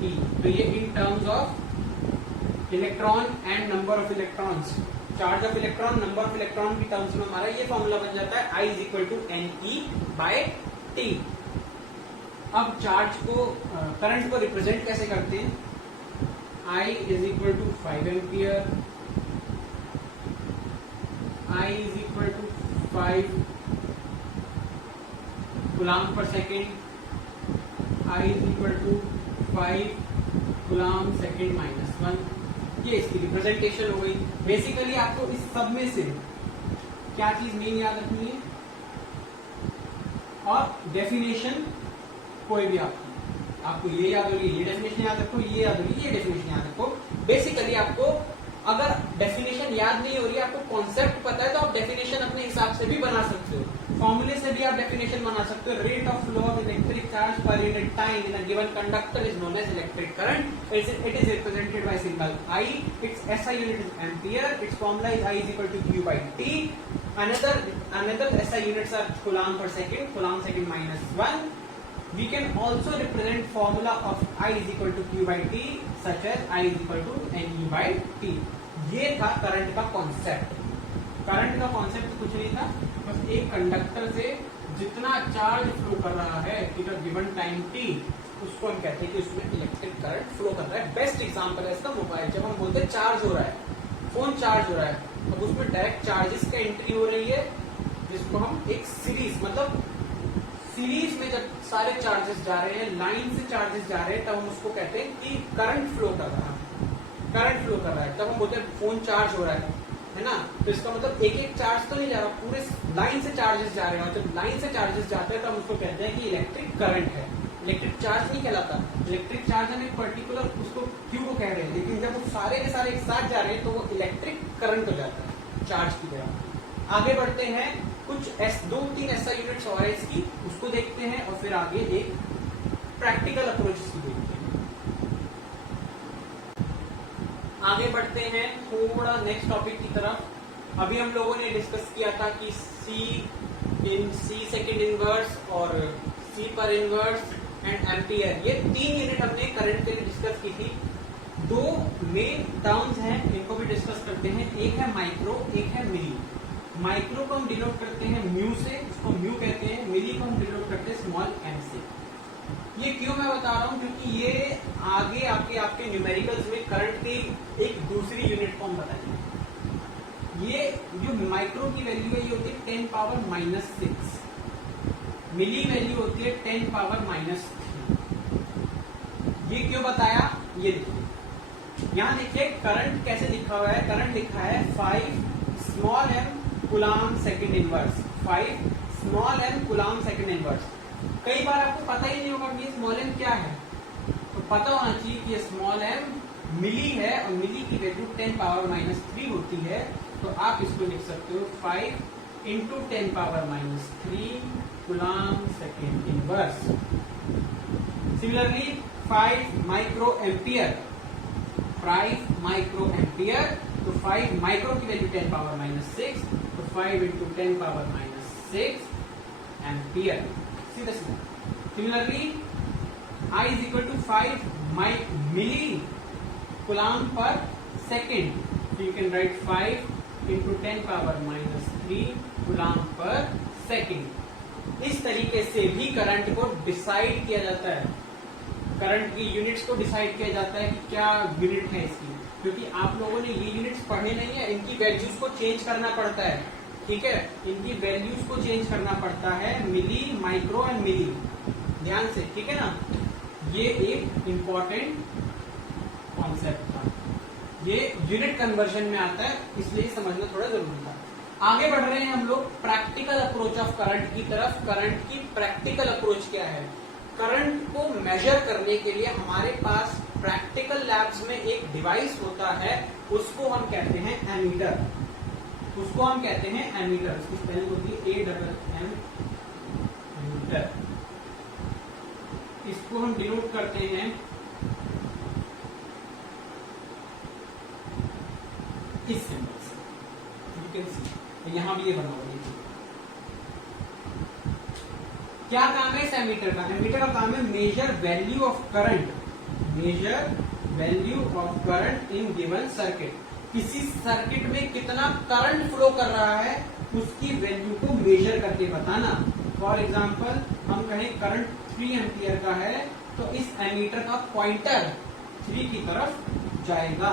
T. तो ये in terms of electron and number of electrons, charge of electron, number of electron की टर्म्स में हमारा ये फॉर्मूला बन जाता है, I is equal to N E by T. अब चार्ज को, करंट को रिप्रेजेंट कैसे करते हैं? I is equal to 5 ampere, I is equal to 5 coulomb per second, I is equal to 5 coulomb second minus one. ये इसकी representation हो गई। बेसिकली आपको इस सब में से क्या चीज मेन याद रखनी है, और डेफिनेशन कोई भी आपको ये याद होगी, ये डेफिनेशन याद रखो, ये याद होगी, ये डेफिनेशन याद रखो। बेसिकली आपको अगर डेफिनेशन याद नहीं हो रही है, आपको कॉन्सेप्ट पता है, तो आप डेफिनेशन अपने हिसाब से भी बना सकते हो, फॉर्मूले से भी आप डेफिनेशन बना सकते हो। Rate of flow of electric charge per unit time in a given conductor is known as electric current. It is represented by symbol I, it's SI unit is ampere, it's formula is I is equal to Q by T. Another SI units are coulomb per second, coulomb second minus 1. We can also represent formula of I is equal to Q by T such as I is equal to NE by T. ये था current का concept. Current का concept कुछ नहीं था, बस एक conductor से जितना चार्ज फ्लो कर रहा है गिवन टाइम t, उसको हम कहते हैं कि उसमें इलेक्ट्रिक करंट फ्लो कर रहा है। बेस्ट एग्जांपल है इसका मोबाइल। जब हम बोलते हैं चार्ज हो रहा है, फोन चार्ज हो रहा है, अब उसमें डायरेक्ट चार्जेस का एंट्री हो रही है, जिसको हम एक सीरीज, मतलब सीरीज में जब सारे चार्जेस जा रहे हैं, लाइन से चार्जेस जा रहे हैं, तब हम उसको कहते हैं कि करंट फ्लो कर रहा है, करंट फ्लो कर रहा है। तब हम बोलते हैं फोन चार्ज हो रहा है ना। तो इसका मतलब एक एक चार्ज तो नहीं जा रहा, पूरे लाइन से चार्जेस जा रहे हैं, और जब लाइन से चार्जेस जाते हैं तो हम उसको कहते हैं कि इलेक्ट्रिक करंट है। इलेक्ट्रिक चार्ज नहीं कहलाता, इलेक्ट्रिक चार्ज हम एक पर्टिकुलर उसको क्यू को कह रहे हैं, लेकिन जब वो सारे के सारे एक साथ जा रहे हैं तो वो इलेक्ट्रिक करंट हो जाता है चार्ज की तरह। आगे बढ़ते हैं, कुछ 2-3 ऐसा यूनिट्स और है इसकी, उसको देखते हैं, और फिर आगे एक प्रैक्टिकल अप्रोच इसकी देखते हैं। आगे बढ़ते हैं थोड़ा नेक्स्ट टॉपिक की तरफ। अभी हम लोगों ने डिस्कस किया था कि सी सेकेंड इनवर्स और सी पर इनवर्स एंड एम्पियर, ये 3 यूनिट हमने करंट के लिए डिस्कस की थी। 2 मेन टर्म्स हैं, इनको भी डिस्कस करते हैं। एक है माइक्रो, एक है मिली। माइक्रो को हम डिनोट करते हैं म्यू से, इसको म्यू कहते हैं। मिली को हम डिनोट करते हैं स्मॉल एम से। ये क्यों मैं बता रहा हूं, क्योंकि ये आगे आपके न्यूमेरिकल्स में करंट की एक दूसरी यूनिट फॉर्म बताएंगे। ये जो माइक्रो की वैल्यू है ये होती है 10 पावर माइनस 6, मिली वैल्यू होती है 10 पावर माइनस 3। ये क्यों बताया, ये देखिए, यहाँ देखिए करंट कैसे लिखा हुआ है। करंट लिखा है 5 small M coulomb second inverse, 5 small M coulomb second inverse. कई बार आपको पता ही नहीं होगा कि स्मॉल एम क्या है, तो पता होना चाहिए कि ये स्मॉल एम मिली है, और मिली की वैल्यू 10 पावर माइनस 3 होती है। तो आप इसको लिख सकते हो 5 into 10⁻³ coulomb second inverse. Similarly 5 micro ampere, 5 micro ampere, तो 5 माइक्रो की वैल्यू 10⁻⁶, तो 5 इंटू 10⁻⁶ एम्पियर, सीधा सीधा। Similarly I is equal to 5 milli coulomb per second, so you can write 5 into 10⁻³ coulomb per second। इस तरीके से भी करंट को डिसाइड किया जाता है, करंट की यूनिट्स को डिसाइड किया जाता है कि क्या यूनिट है इसकी, क्योंकि आप लोगों ने ये यूनिट्स पढ़े नहीं है, इनकी वैल्यूज को चेंज करना पड़ता है, ठीक है, इनकी वैल्यूज को चेंज करना पड़ता है, मिली, माइक्रो एंड मिली, ध्यान से, ठीक है ना। ये एक इंपॉर्टेंट कॉन्सेप्ट था, ये यूनिट कन्वर्जन में आता है, इसलिए समझना थोड़ा जरूरी था। आगे बढ़ रहे हैं हम लोग प्रैक्टिकल अप्रोच ऑफ करंट की तरफ। करंट की प्रैक्टिकल अप्रोच क्या है? करंट को मेजर करने के लिए हमारे पास प्रैक्टिकल लैब्स में एक डिवाइस होता है, उसको हम कहते हैं एमीटर, उसको हम कहते हैं एमीटर, उसकी स्पेलिंग होती है AMM, एमीटर। इसको हम डिनोट करते हैं इस सिंबल से, यू कैन सी, यहां भी ये बना हुआ है। क्या काम है इस एमीटर का? एमीटर का काम है measure value of current, measure value of current in given circuit. किसी सर्किट में कितना करंट फ्लो कर रहा है उसकी वैल्यू को मेजर करके बताना। फॉर एग्जाम्पल हम कहें करंट 3 एम्पियर का है, तो इस एमीटर का पॉइंटर 3 की तरफ जाएगा।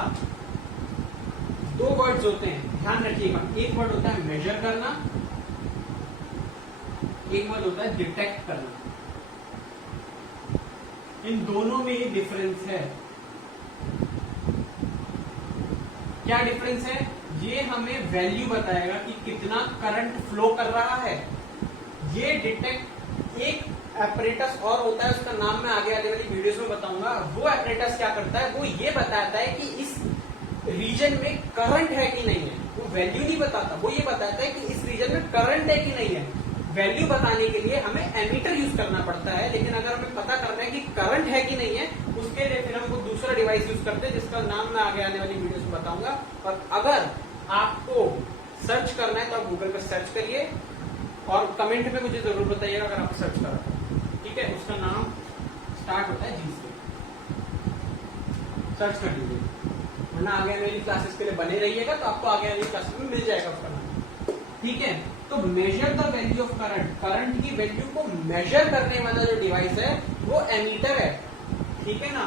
दो वर्ड्स होते हैं, ध्यान रखिएगा, एक वर्ड होता है मेजर करना, एक वर्ड होता है डिटेक्ट करना। इन दोनों में ये डिफरेंस है। क्या डिफरेंस है? ये हमें वैल्यू बताएगा कि कितना करंट फ्लो कर रहा है। ये डिटेक्ट, एक एपरेटस और होता है, उसका नाम मैं आगे आने वाली वीडियोस में बताऊंगा। वो एपरेटस क्या करता है? वो ये बताता है कि इस रीजन में करंट है कि नहीं है। वो वैल्यू नहीं बताता, वो ये बताता है कि इस रीजन में करंट है कि नहीं है। वैल्यू बताने के लिए हमें एमीटर यूज करना पड़ता है, लेकिन अगर हमें पता करना है कि करंट है कि नहीं है, उसके लिए फिर हम वो दूसरा डिवाइस यूज करते हैं, जिसका नाम मैं आगे आने वाली वीडियोस में बताऊंगा। और अगर आपको सर्च करना है तो आप गूगल पर सर्च करिए और कमेंट में मुझे जरूर बताइएगा अगर आप सर्च करा, ठीक है। उसका नाम स्टार्ट होता है जी से, सर्च कर लीजिए, वरना आगे आने वाली क्लासेस के लिए बने रहिएगा तो आपको आगे आने वाली क्लासेस में मिल जाएगा उसका नाम, ठीक है। तो measure the value of current, current की वैल्यू को मेजर करने वाला जो डिवाइस है वो एमीटर है, ठीक है ना।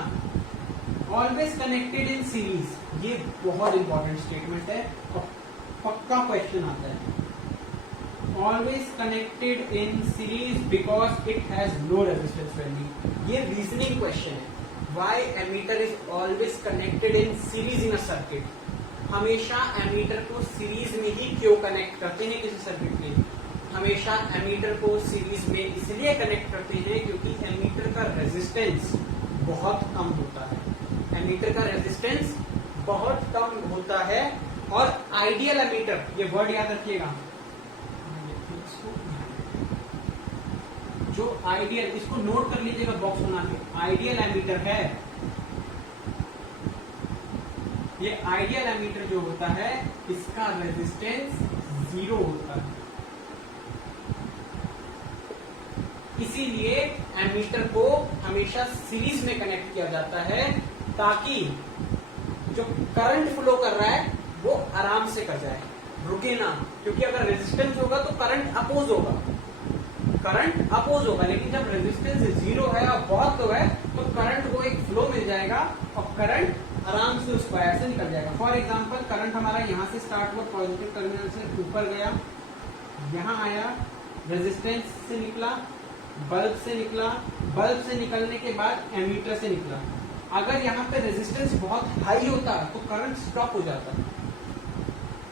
ऑलवेज कनेक्टेड इन सीरीज, ये बहुत इंपॉर्टेंट स्टेटमेंट है और पक्का क्वेश्चन आता है। Always connected in series because it has no resistance value. ये रीजनिंग क्वेश्चन है। Why ammeter is always connected in series in a circuit? हमेशा एमीटर को सीरीज में ही क्यों कनेक्ट करते हैं किसी सर्किट में? हमेशा एमीटर को सीरीज में इसलिए कनेक्ट करते हैं क्योंकि एमीटर का रेजिस्टेंस बहुत कम होता है। एमीटर का रेजिस्टेंस बहुत कम होता है और आइडियल एमीटर, ये वर्ड याद रखिएगा, जो आइडियल, इसको नोट कर लीजिएगा बॉक्स बना के, आइडियल एमीटर है, ये आइडियल एमीटर जो होता है इसका रेजिस्टेंस 0 होता है। इसीलिए एमीटर को हमेशा सीरीज में कनेक्ट किया जाता है ताकि जो करंट फ्लो कर रहा है वो आराम से कर जाए, रुके ना। क्योंकि अगर रेजिस्टेंस होगा तो करंट अपोज होगा, करंट अपोज होगा, लेकिन जब रेजिस्टेंस 0 है और बहुत लो है तो करंट को एक फ्लो मिल जाएगा और करंट आराम से उस वायर से निकल जाएगा। फॉर एग्जांपल करंट हमारा यहाँ से स्टार्ट हुआ, पॉजिटिव टर्मिनल से ऊपर गया, यहाँ आया, रेजिस्टेंस से निकला, बल्ब से निकला, बल्ब से निकलने के बाद एमीटर से निकला। अगर यहाँ पे रेजिस्टेंस बहुत हाई होता तो करंट स्टॉप हो जाता,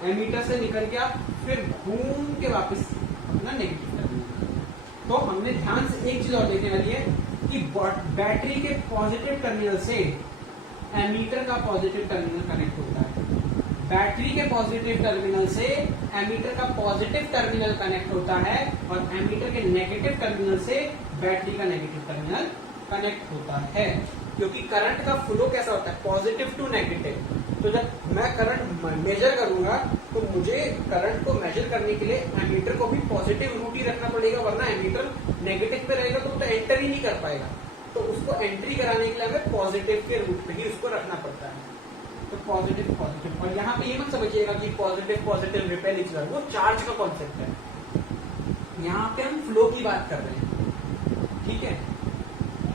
एमीटर से निकल गया, फिर घूम के वापस अपना नेगेटिव टर्मिनल। तो हमने ध्यान से एक चीज और देखने वाली है कि बैटरी के पॉजिटिव टर्मिनल से एमीटर का पॉजिटिव टर्मिनल कनेक्ट होता है। बैटरी के पॉजिटिव टर्मिनल से एमीटर का पॉजिटिव टर्मिनल कनेक्ट होता है और एमीटर के नेगेटिव टर्मिनल से बैटरी का नेगेटिव टर्मिनल कनेक्ट होता है। क्योंकि करंट का फ्लो कैसा होता है, पॉजिटिव टू नेगेटिव। तो जब मैं करंट मेजर करूंगा तो मुझे करंट को मेजर करने के लिए एमीटर को भी पॉजिटिव रूट ही रखना पड़ेगा, वरना एमीटर नेगेटिव पे रहेगा तो एंटर ही नहीं कर पाएगा। तो उसको एंट्री कराने के लिए हमें पॉजिटिव के रूट पे ही उसको रखना पड़ता है। तो पॉजिटिव पॉजिटिव, और यहाँ पे ये मत समझिएगा कि positive positive repel each other, वो चार्ज का कॉन्सेप्ट है। यहाँ पे हम फ्लो की बात कर रहे हैं, ठीक है।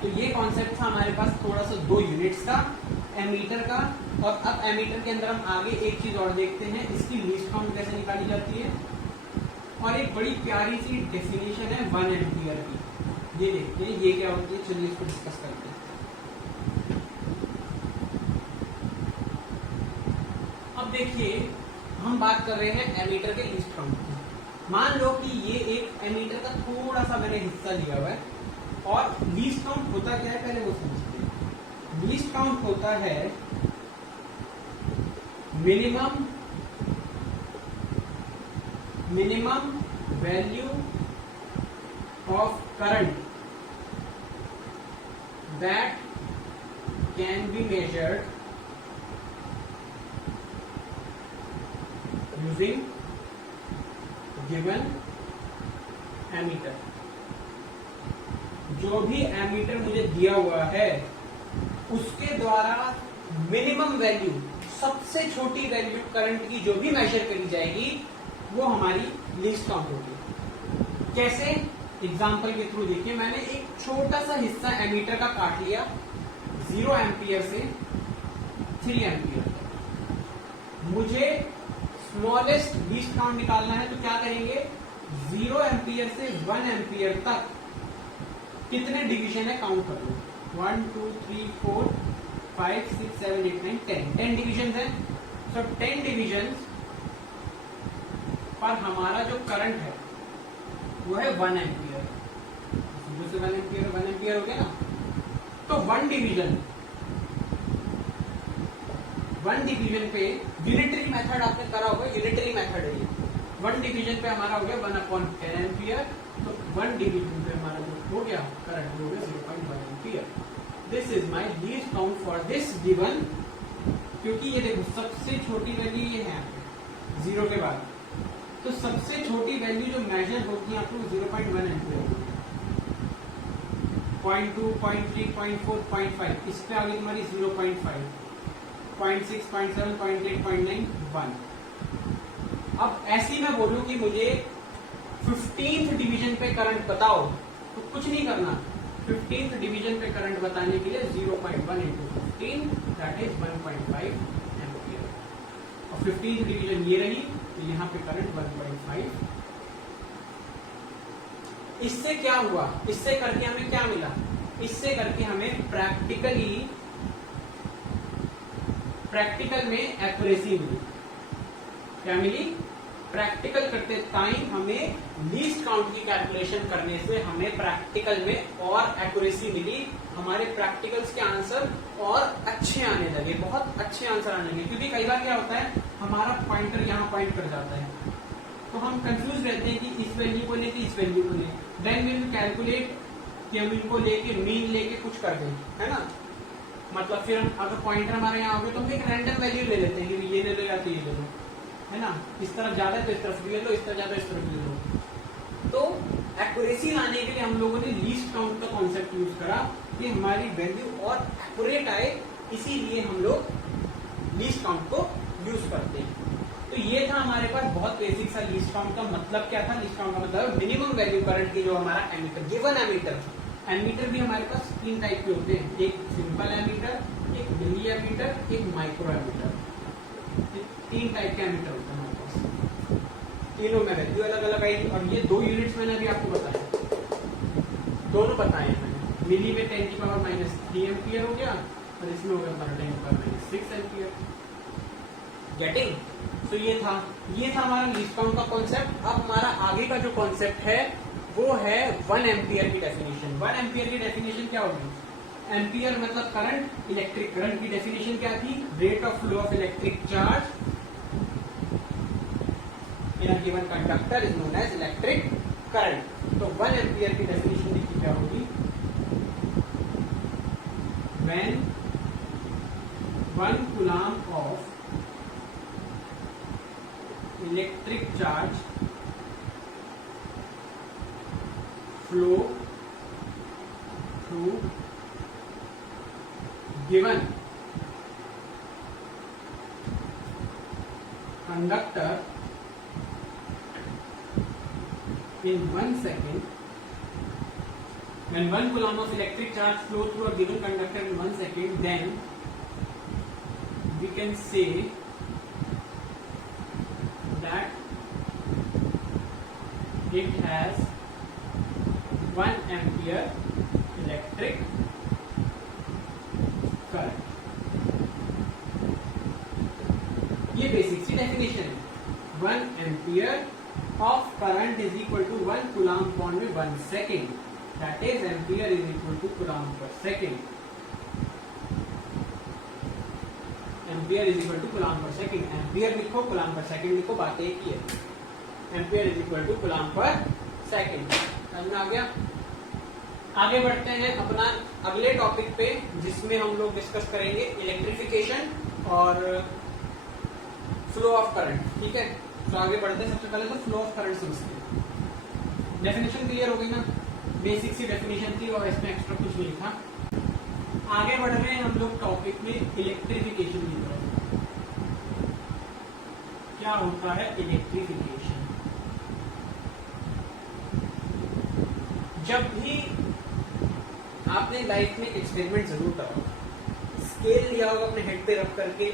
तो ये कॉन्सेप्ट था हमारे पास थोड़ा सा 2 यूनिट्स का, एमीटर का। और अब एमीटर के अंदर हम आगे एक चीज और देखते हैं, इसकी लीस्ट काउंट कैसे निकाली जाती है। और एक बड़ी प्यारी सी डेफिनेशन है 1 एम्पियर की, ये देखते हैं ये क्या होती है। चलिए इसको डिस्कस करते हैं। अब देखिए हम बात कर रहे हैं एमीटर के लीस्ट काउंट की। मान लो कि ये एक एमीटर का थोड़ा सा मैंने हिस्सा लिया हुआ है, और लीस्ट काउंट होता क्या है पहले वो समझते हैं। लीस्ट काउंट होता है minimum value of current that can be measured using given ammeter. जो भी एमीटर मुझे दिया हुआ है उसके द्वारा मिनिमम वैल्यू, सबसे छोटी वैल्यू करंट की जो भी मेजर करी जाएगी वो हमारी लीस्ट काउंट होगी। कैसे? एग्जांपल के थ्रू देखिए, मैंने एक छोटा सा हिस्सा एमीटर का काट लिया 0 एम्पियर से 3 एम्पियर तक। मुझे स्मॉलेस्ट लीस्ट काउंट निकालना है, तो क्या करेंगे, 0 एम्पियर से 1 एम्पियर तक कितने डिवीजन है काउंट कर लो। 1 2 3 4 5 6 7 8 9 10 डिविजन है। तो 10 डिविजन पर हमारा जो करंट है वो है 1 एम्पियर। 0 से 1 एम्पियर हो गया ना। तो 1 डिवीजन पे यूनिटरी मेथड आपने करा होगा, यूनिटरी मेथड है ये। 1 डिवीजन पे हमारा हो गया 1/10 एम्पियर। तो 1 डिवीजन पे हमारा जो हो गया करंट हो गया 0.1 ampere. This is my least count for this given. क्योंकि ये देखो सबसे छोटी वैल्यू ये है 0 के बाद, तो सबसे छोटी वैल्यू जो मेजर होती है आपको 0.1 एम्पियर, 0.2 0.3 0.4 0.5, इस पे आ गई तुम्हारी 0.5 0.6 0.7 0.8 0.9 1। अब ऐसी मैं बोलूं कि मुझे 15th डिवीजन पे करंट बताओ, तो कुछ नहीं करना। 15th डिवीजन पे करंट बताने के लिए 0.1 into 15 दैट इज 1.5 एम्पियर। और 15th डिवीजन ये रही, तो यहाँ पे करंट 1.5। इससे क्या हुआ, इससे करके हमें क्या मिला, इससे करके हमें प्रैक्टिकल में एक्यूरेसी मिली। क्या मिली? प्रैक्टिकल करते टाइम हमें लीस्ट काउंट की कैलकुलेशन करने से हमें प्रैक्टिकल में और एक्यूरेसी मिली। हमारे प्रैक्टिकल्स के आंसर और अच्छे आने लगे, बहुत अच्छे आंसर आने लगे। क्योंकि कई बार क्या होता है, हमारा पॉइंटर यहाँ पॉइंट कर जाता है, तो हम कंफ्यूज रहते हैं कि इस वैल्यू को लेके इस वैल्यू को लेके, देन वी विल कैलकुलेट कि हम इनको लेके मीन लेके कुछ कर दें, है ना। मतलब फिर हम अगर पॉइंटर हमारे यहाँ हो गए तो हम एक रैंडम वैल्यू ले लेते हैं कि ये ले लो या तो ये ले लो, है ना। इस तरफ ज्यादा है तो इस तरफ भी ले लो, इस तरफ ज्यादा इस तरफ भी ले लो। तो एक्यूरेसी लाने के लिए हम लोगों ने लीस्ट काउंट का कॉन्सेप्ट यूज करा कि हमारी वैल्यू और एक्यूरेट आए, इसीलिए हम लोग लीस्ट काउंट को यूज करते हैं। तो ये था हमारे पास बहुत बेसिक सा लीस्ट काउंट का मतलब क्या था। लीस्ट काउंट का मतलब मिनिमम वैल्यू करंट की जो हमारा एमीटर, गिवन एमीटर भी हमारे पास 3 टाइप के होते हैं, एक सिंपल एमीटर, एक मिली एमीटर, एक माइक्रो एमीटर। 3 टाइप के एमीटर होते हैं हमारे पास, तीनों में वैल्यू अलग अलग आई। और ये 2 यूनिट्स मैंने अभी आपको बताया, दोनों बताए हैं मैंने। मिली में 10⁻³ एम्पियर हो गया और इसमें हो गया 10⁻6 एम्पियर। गेटिंग? तो ये था हमारा लीस्ट काउंट का कॉन्सेप्ट। अब हमारा आगे का जो कॉन्सेप्ट है वो है 1 एम्पियर की डेफिनेशन। 1 एम्पियर की डेफिनेशन क्या होगी? एम्पियर मतलब करंट, इलेक्ट्रिक करंट की डेफिनेशन क्या थी? Rate of flow of electric charge in a given conductor is known as electric current. तो 1 एम्पियर की डेफिनेशन देखिए क्या होगी, when 1 coulomb of electric charge flow through given conductor in 1 second, when 1 coulomb of electric charge flow through a given conductor in 1 second, then we can say that it has 1 ampere electric current। ये basic सी definition है। 1 ampere of current is equal to 1 coulomb upon में 1 second, that is ampere is equal to coulomb per second. Ampere is equal to coulomb per second, ampere लिखो coulomb per second लिखो, बात एक ही है। Ampere is equal to coulomb per second, समझ में आ गया। आगे बढ़ते हैं अपना अगले टॉपिक पे, जिसमें हम लोग डिस्कस करेंगे इलेक्ट्रिफिकेशन और फ्लो ऑफ करंट। ठीक है, तो आगे बढ़ते हैं। सबसे पहले तो फ्लो ऑफ करंट समझते हैं। डेफिनेशन क्लियर हो गई ना, बेसिक सी डेफिनेशन थी और इसमें एक्स्ट्रा कुछ नहीं था। आगे बढ़ रहे हैं हम लोग टॉपिक में इलेक्ट्रिफिकेशन की तरफ। क्या होता है इलेक्ट्रिफिकेशन? जब भी आपने लाइफ में एक्सपेरिमेंट जरूर करा होगा, स्केल लिया होगा अपने हेड पे रख करके,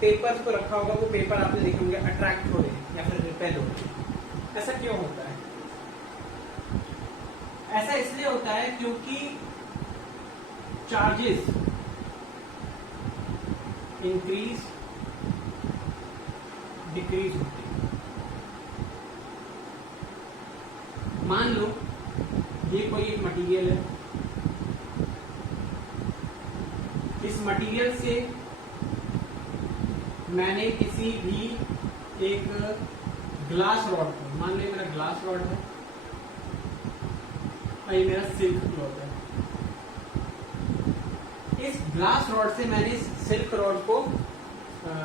पेपर को रखा होगा, वो पेपर आपने देखे होंगे अट्रैक्ट हो रहे हैं या फिर रिपेल हो रहे हैं। ऐसा क्यों होता है? ऐसा इसलिए होता है क्योंकि चार्जेस इंक्रीज डिक्रीज होते हैं। मान लो ये कोई एक मटेरियल है, इस मटेरियल से मैंने किसी भी एक ग्लास रॉड को, मान लो ये मेरा ग्लास रॉड है और ये मेरा सिल्क क्लॉथ है, इस ग्लास रॉड से मैंने इस सिल्क रॉड को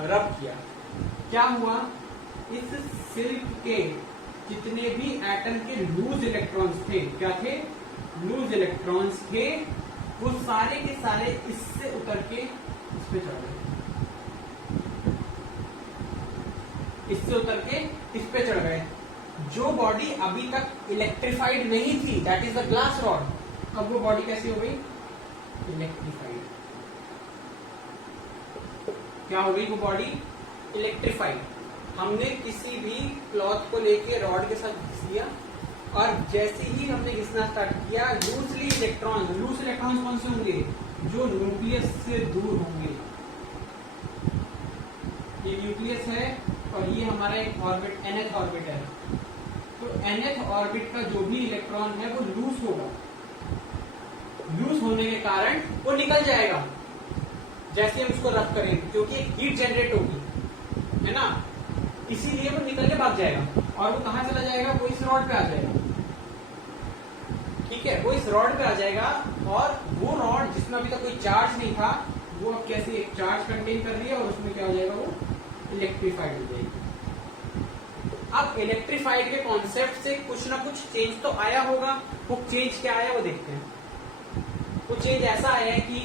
रब किया। क्या हुआ? इस सिल्क के जितने भी एटम के लूज इलेक्ट्रॉन्स थे, क्या थे? लूज इलेक्ट्रॉन्स थे, वो सारे के सारे इससे उतर के इस पे चढ़ गए, इससे उतर के इस पे चढ़ गए। जो बॉडी अभी तक इलेक्ट्रिफाइड नहीं थी, that is the glass rod, अब वो बॉडी कैसी हो गई? इलेक्ट्रिफाइड। क्या हो गई वो बॉडी? इलेक्ट्रिफाइड। हमने किसी भी क्लॉथ को लेके रॉड के साथ घिस दिया और जैसे ही हमने घिसना स्टार्ट किया, लूज इलेक्ट्रॉन्स कौन से होंगे? जो न्यूक्लियस से दूर होंगे। ये न्यूक्लियस है और ये हमारा एक ऑर्बिट, nth ऑर्बिट है। तो nth ऑर्बिट का जो भी इलेक्ट्रॉन है वो लूज होगा। लूज होने के कारण वो निकल जाएगा जैसे हम उसको रफ करेंगे, क्योंकि एक हीट जनरेट होगी, है ना, इसीलिए वो निकल के भाग जाएगा। और वो कहां चला जाएगा? वो इस रॉड पे आ जाएगा। ठीक है, वो इस रॉड पे आ जाएगा और वो रॉड जिसमें अभी तक कोई चार्ज नहीं था, वो अब कैसे एक चार्ज कंटेन कर रही है और उसमें क्या हो जाएगा? वो इलेक्ट्रीफाइड हो जाएगी। अब इलेक्ट्रीफाइड के कॉन्सेप्ट से कुछ ना कुछ चेंज तो आया होगा। वो चेंज क्या आया वो देखते हैं। वो चेंज ऐसा आया है कि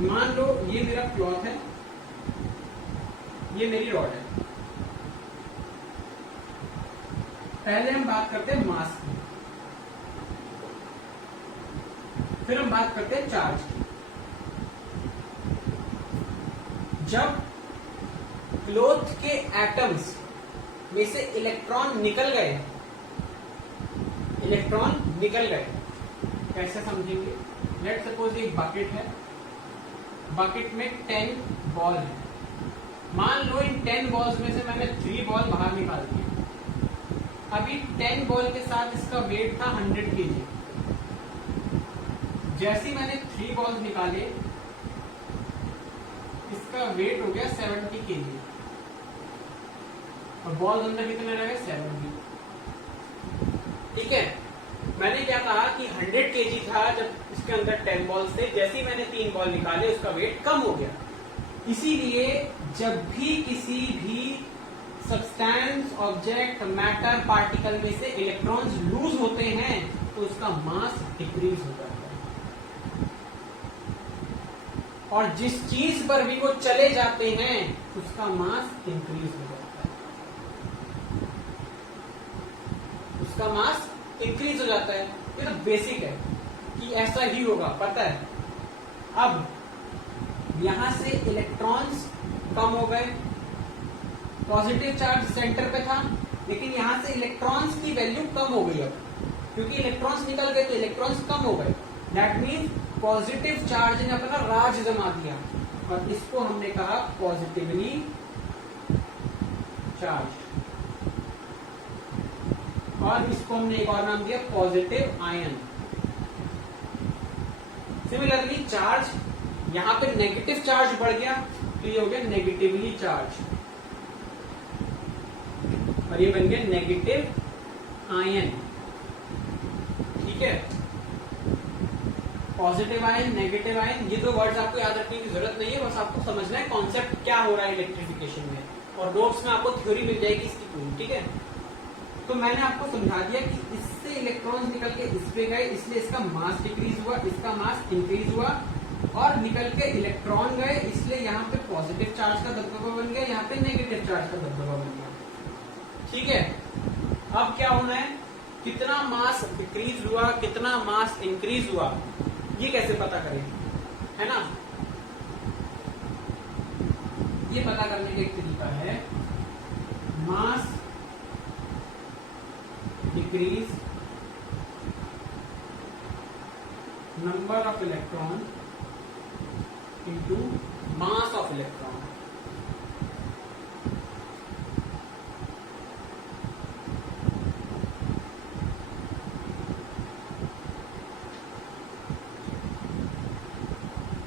मान लो ये मेरा क्लॉथ है, ये मेरी रॉड है। पहले हम बात करते हैं मास की, फिर हम बात करते हैं चार्ज की। जब क्लॉथ के एटम्स में से इलेक्ट्रॉन निकल गए, कैसे समझेंगे? लेट सपोज एक बकेट है, बकेट में 10 बॉल है। मान लो इन 10 बॉल्स में से मैंने 3 बॉल बाहर निकाल दिए। अभी 10 बॉल के साथ इसका वेट था 100 kg। जैसे ही मैंने 3 बॉल्स निकाले, इसका वेट हो गया 70 kg। और बॉल्स अंदर कितने रह गए 70। ठीक है, मैंने क्या कहा कि 100 kg था जब इसके अंदर 10 बॉल्स थे, जैसे ही मैंने 3 बॉल निकाले उसका वेट कम हो गया। इसीलिए जब भी किसी भी सब्सटेंस, ऑब्जेक्ट, मैटर, पार्टिकल में से इलेक्ट्रॉन्स लूज होते हैं तो उसका मास डिक्रीज हो जाता है, और जिस चीज पर भी वो चले जाते हैं उसका मास इंक्रीज हो जाता है, उसका मास इंक्रीज हो जाता है। ये तो बेसिक है कि ऐसा ही होगा, पता है। अब यहां से इलेक्ट्रॉन्स कम हो गए, पॉजिटिव चार्ज सेंटर पे था, लेकिन यहां से इलेक्ट्रॉन्स की वैल्यू कम हो गई। अब क्योंकि इलेक्ट्रॉन्स निकल गए तो इलेक्ट्रॉन्स कम हो गए, दैट मीन्स पॉजिटिव चार्ज ने अपना राज जमा दिया, और इसको हमने कहा पॉजिटिवली चार्ज, और इसको हमने एक और नाम दिया पॉजिटिव आयन। सिमिलरली चार्ज, यहां पे नेगेटिव चार्ज बढ़ गया तो ये हो गया नेगेटिवली चार्ज, और ये बन गया नेगेटिव आयन। ठीक है, पॉजिटिव आयन, नेगेटिव आयन, ये दो वर्ड्स आपको याद रखने की जरूरत नहीं है, बस आपको समझना है कॉन्सेप्ट क्या हो रहा है इलेक्ट्रिफिकेशन में, और नोट्स में आपको थ्योरी मिल जाएगी इसकी पूरी। ठीक है, तो मैंने आपको समझा दिया कि इससे इलेक्ट्रॉन्स निकल के इस पे गए, इसलिए इसका मास डिक्रीज हुआ, इसका मास इंक्रीज हुआ, और निकल के इलेक्ट्रॉन गए, इसलिए यहाँ पे पॉजिटिव चार्ज का दबदबा बन गया, यहाँ पे नेगेटिव चार्ज का दबदबा बन गया। ठीक है, अब क्या होना है, कितना मास डिक्रीज हुआ, कितना मास इंक्रीज हुआ, ये कैसे पता करें, है ना। ये पता करने का एक तरीका है, mass decrease number of electron into mass of electron.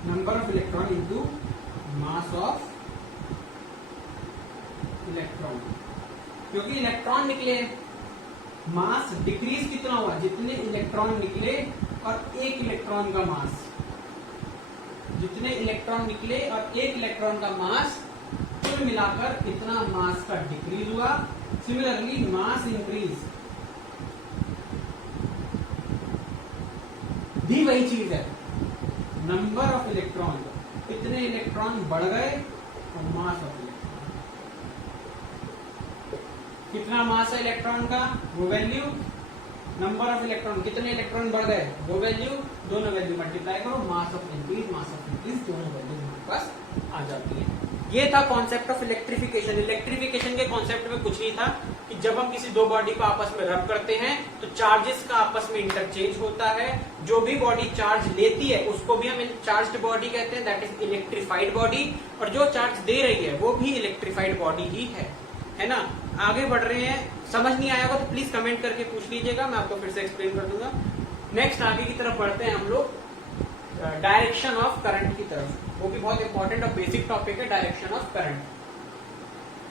Number of electron into mass of electron, क्योंकि इलेक्ट्रॉन निकले, मास डिक्रीज कितना हुआ, जितने इलेक्ट्रॉन निकले और एक इलेक्ट्रॉन का मास, जितने इलेक्ट्रॉन निकले और एक इलेक्ट्रॉन का मास, कुल मिलाकर इतना मास का डिक्रीज हुआ। सिमिलरली मास इंक्रीज भी वही चीज है, नंबर ऑफ इलेक्ट्रॉन, इतने इलेक्ट्रॉन बढ़ गए और मास ऑफ इलेक्ट्रॉन, कितना मास है इलेक्ट्रॉन का वो वैल्यू, नंबर ऑफ इलेक्ट्रॉन, कितने इलेक्ट्रॉन बढ़ गए वो वैल्यू, दोनों वैल्यू मल्टीप्लाई करो, मास ऑफ इंक्रीज दोनों वैल्यू हमारे पास आ जाती है। ये था कॉन्सेप्ट ऑफ इलेक्ट्रिफिकेशन। इलेक्ट्रिफिकेशन के कॉन्सेप्ट में कुछ नहीं था कि जब हम किसी दो बॉडी को आपस में रब करते हैं तो चार्जेस का आपस में इंटरचेंज होता है, जो भी बॉडी चार्ज लेती है उसको भी हम चार्ज्ड बॉडी कहते हैं, दैट इज इलेक्ट्रिफाइड बॉडी, और जो चार्ज दे रही है वो भी इलेक्ट्रिफाइड बॉडी ही है ना। आगे बढ़ रहे हैं, समझ नहीं आया होगा तो प्लीज कमेंट करके पूछ लीजिएगा, मैं आपको फिर से एक्सप्लेन कर दूंगा। नेक्स्ट आगे की तरफ बढ़ते हैं हम लोग, डायरेक्शन ऑफ करंट की तरफ, वो भी बहुत इंपॉर्टेंट और बेसिक टॉपिक है, डायरेक्शन ऑफ करंट।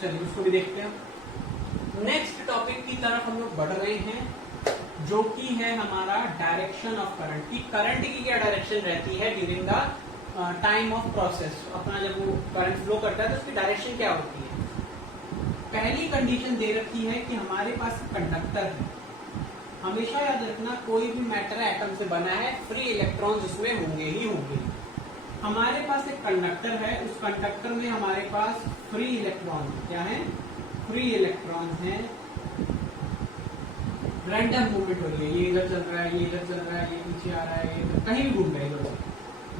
चलिए उसको भी देखते हैं। नेक्स्ट टॉपिक की तरफ हम लोग बढ़ रहे हैं, जो कि है हमारा डायरेक्शन ऑफ करंट, की करंट की क्या डायरेक्शन रहती है during the time of process. अपना जब वो करंट फ्लो करता है तो उसकी डायरेक्शन क्या होती है। पहली कंडीशन दे रखी है कि हमारे पास कंडक्टर है, हमेशा याद रखना कोई भी मैटर एटम से बना है, फ्री इलेक्ट्रॉन्स उसमें होंगे ही होंगे। हमारे पास एक कंडक्टर है, उस कंडक्टर में हमारे पास फ्री इलेक्ट्रॉन क्या है, फ्री इलेक्ट्रॉन है, रैंडम मूवमेंट हो रही है, ये इधर चल रहा है, ये इधर चल रहा है, ये पीछे आ रहा है, ये कहीं भी घूम रहा है,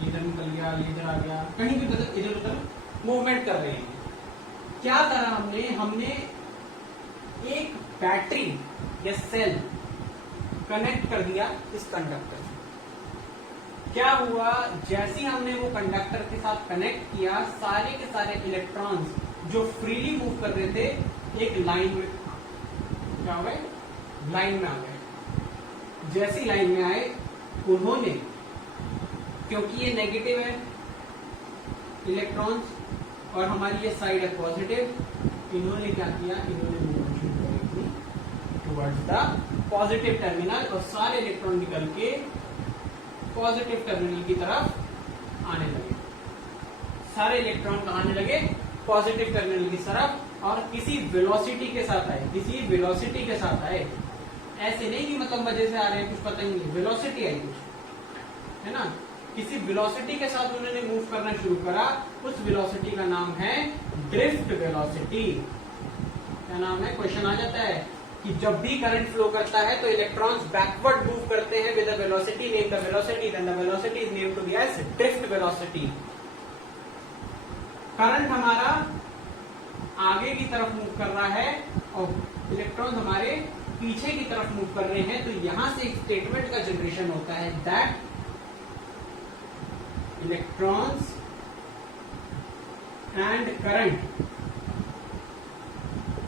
ये इधर निकल गया, ये इधर आ गया, कहीं भी इधर उधर मूवमेंट कर रहे हैं। क्या करा हमने एक बैटरी या सेल कनेक्ट कर दिया इस कंडक्टर से। क्या हुआ, जैसे हमने वो कंडक्टर के साथ कनेक्ट किया, सारे के सारे इलेक्ट्रॉन्स जो फ्रीली मूव कर रहे थे एक लाइन में क्या हो गए, लाइन में आ गए। जैसी लाइन में आए उन्होंने, क्योंकि ये नेगेटिव है इलेक्ट्रॉन्स और हमारी ये साइड है पॉजिटिव, इन्होंने क्या किया, इन्होंने motion directly towards the positive terminal और सारे इलेक्ट्रॉन निकल के पॉजिटिव टर्मिनल की तरफ आने लगे। सारे इलेक्ट्रॉन कहाँ आने लगे, पॉजिटिव टर्मिनल की तरफ, और किसी वेलोसिटी के साथ आए, किसी वेलोसिटी के साथ आए। ऐसे नहीं कि मतलब मजे से आ रहे हैं, कुछ पता ही नहीं, वेलोसिटी आई कुछ, है ना। किसी वेलोसिटी के साथ उन्होंने मूव करना शुरू करा। उस वेलोसिटी का नाम है ड्रिफ्ट वेलोसिटी। क्या नाम है, क्वेश्चन आ जाता है कि जब भी करंट फ्लो करता है तो इलेक्ट्रॉन्स बैकवर्ड मूव करते हैं with the velocity, name the velocity, then the velocity is named to be as drift velocity. Current हमारा आगे की तरफ मूव कर रहा है और इलेक्ट्रॉन हमारे पीछे की तरफ मूव कर रहे हैं, तो यहां से एक स्टेटमेंट का जनरेशन होता है that electrons and current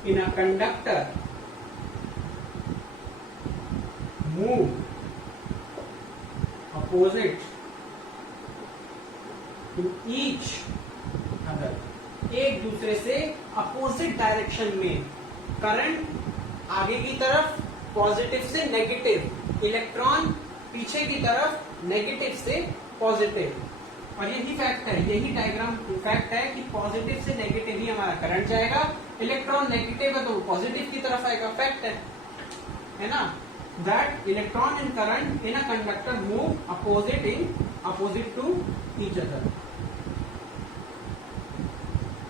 in a conductor move opposite to each other, एक दूसरे से अपोजिट डायरेक्शन में। करंट आगे की तरफ पॉजिटिव से नेगेटिव, इलेक्ट्रॉन पीछे की तरफ नेगेटिव से पॉजिटिव। और यही फैक्ट है, यही डायग्राम फैक्ट है कि पॉजिटिव से नेगेटिव ही हमारा करंट जाएगा, इलेक्ट्रॉन नेगेटिव है तो वो पॉजिटिव की तरफ आएगा। फैक्ट है ना, that electron and current in a conductor move opposite to each other.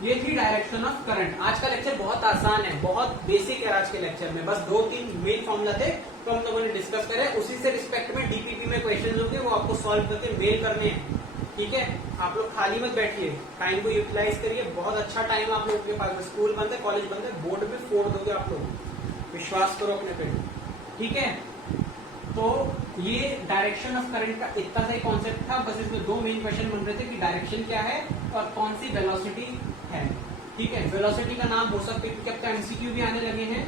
ये थी डायरेक्शन ऑफ करंट। आज का लेक्चर बहुत आसान है, बहुत बेसिक है। आज के लेक्चर में बस 2-3 मेन फॉर्मूला थे तो हम लोगों ने डिस्कस करे। उसी से रिस्पेक्ट में डीपीपी में क्वेश्चन होंगे, वो आपको सॉल्व करके मेल करने हैं। ठीक है, आप लोग खाली मत बैठिए, टाइम को यूटिलाइज करिए। बहुत अच्छा टाइम आप लोगों के पास, स्कूल बंद है, कॉलेज बंद है, बोर्ड में फोड़ दोगे आप लोग, विश्वास करो अपने पे। ठीक है, तो ये डायरेक्शन ऑफ करंट का इतना सा ही कॉन्सेप्ट था। बस इसमें 2 मेन क्वेश्चन बन रहे थे कि डायरेक्शन क्या है और कौन सी वेलोसिटी है। ठीक है, वेलोसिटी का नाम हो सकता है क्योंकि अब तो एमसीक्यू भी आने लगे हैं,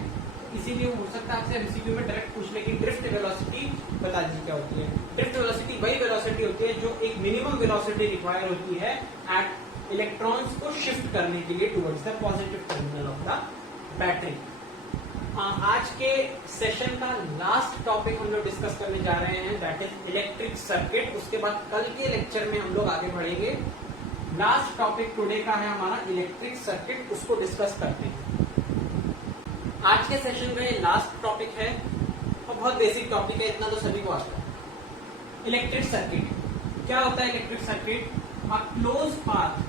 इसीलिए हो सकता है आपसे एमसीक्यू में डायरेक्ट पूछ ले कि ड्रिफ्ट वेलोसिटी बता दीजिए क्या होती है। ड्रिफ्ट वेलोसिटी वही वेलोसिटी होती है जो एक मिनिमम वेलोसिटी रिक्वायर होती है एट इलेक्ट्रॉन्स को शिफ्ट करने के लिए towards the positive terminal of the battery. आज के सेशन का लास्ट टॉपिक हम लोग डिस्कस करने जा रहे हैं, दैट इज इलेक्ट्रिक सर्किट। उसके बाद कल के लेक्चर में हम लोग आगे बढ़ेंगे। लास्ट टॉपिक टुडे का है हमारा इलेक्ट्रिक सर्किट, उसको डिस्कस करते हैं। आज के सेशन का ये लास्ट टॉपिक है और बहुत बेसिक टॉपिक है, इतना तो सभी को आता है। इलेक्ट्रिक सर्किट क्या होता है? Electric circuit a close path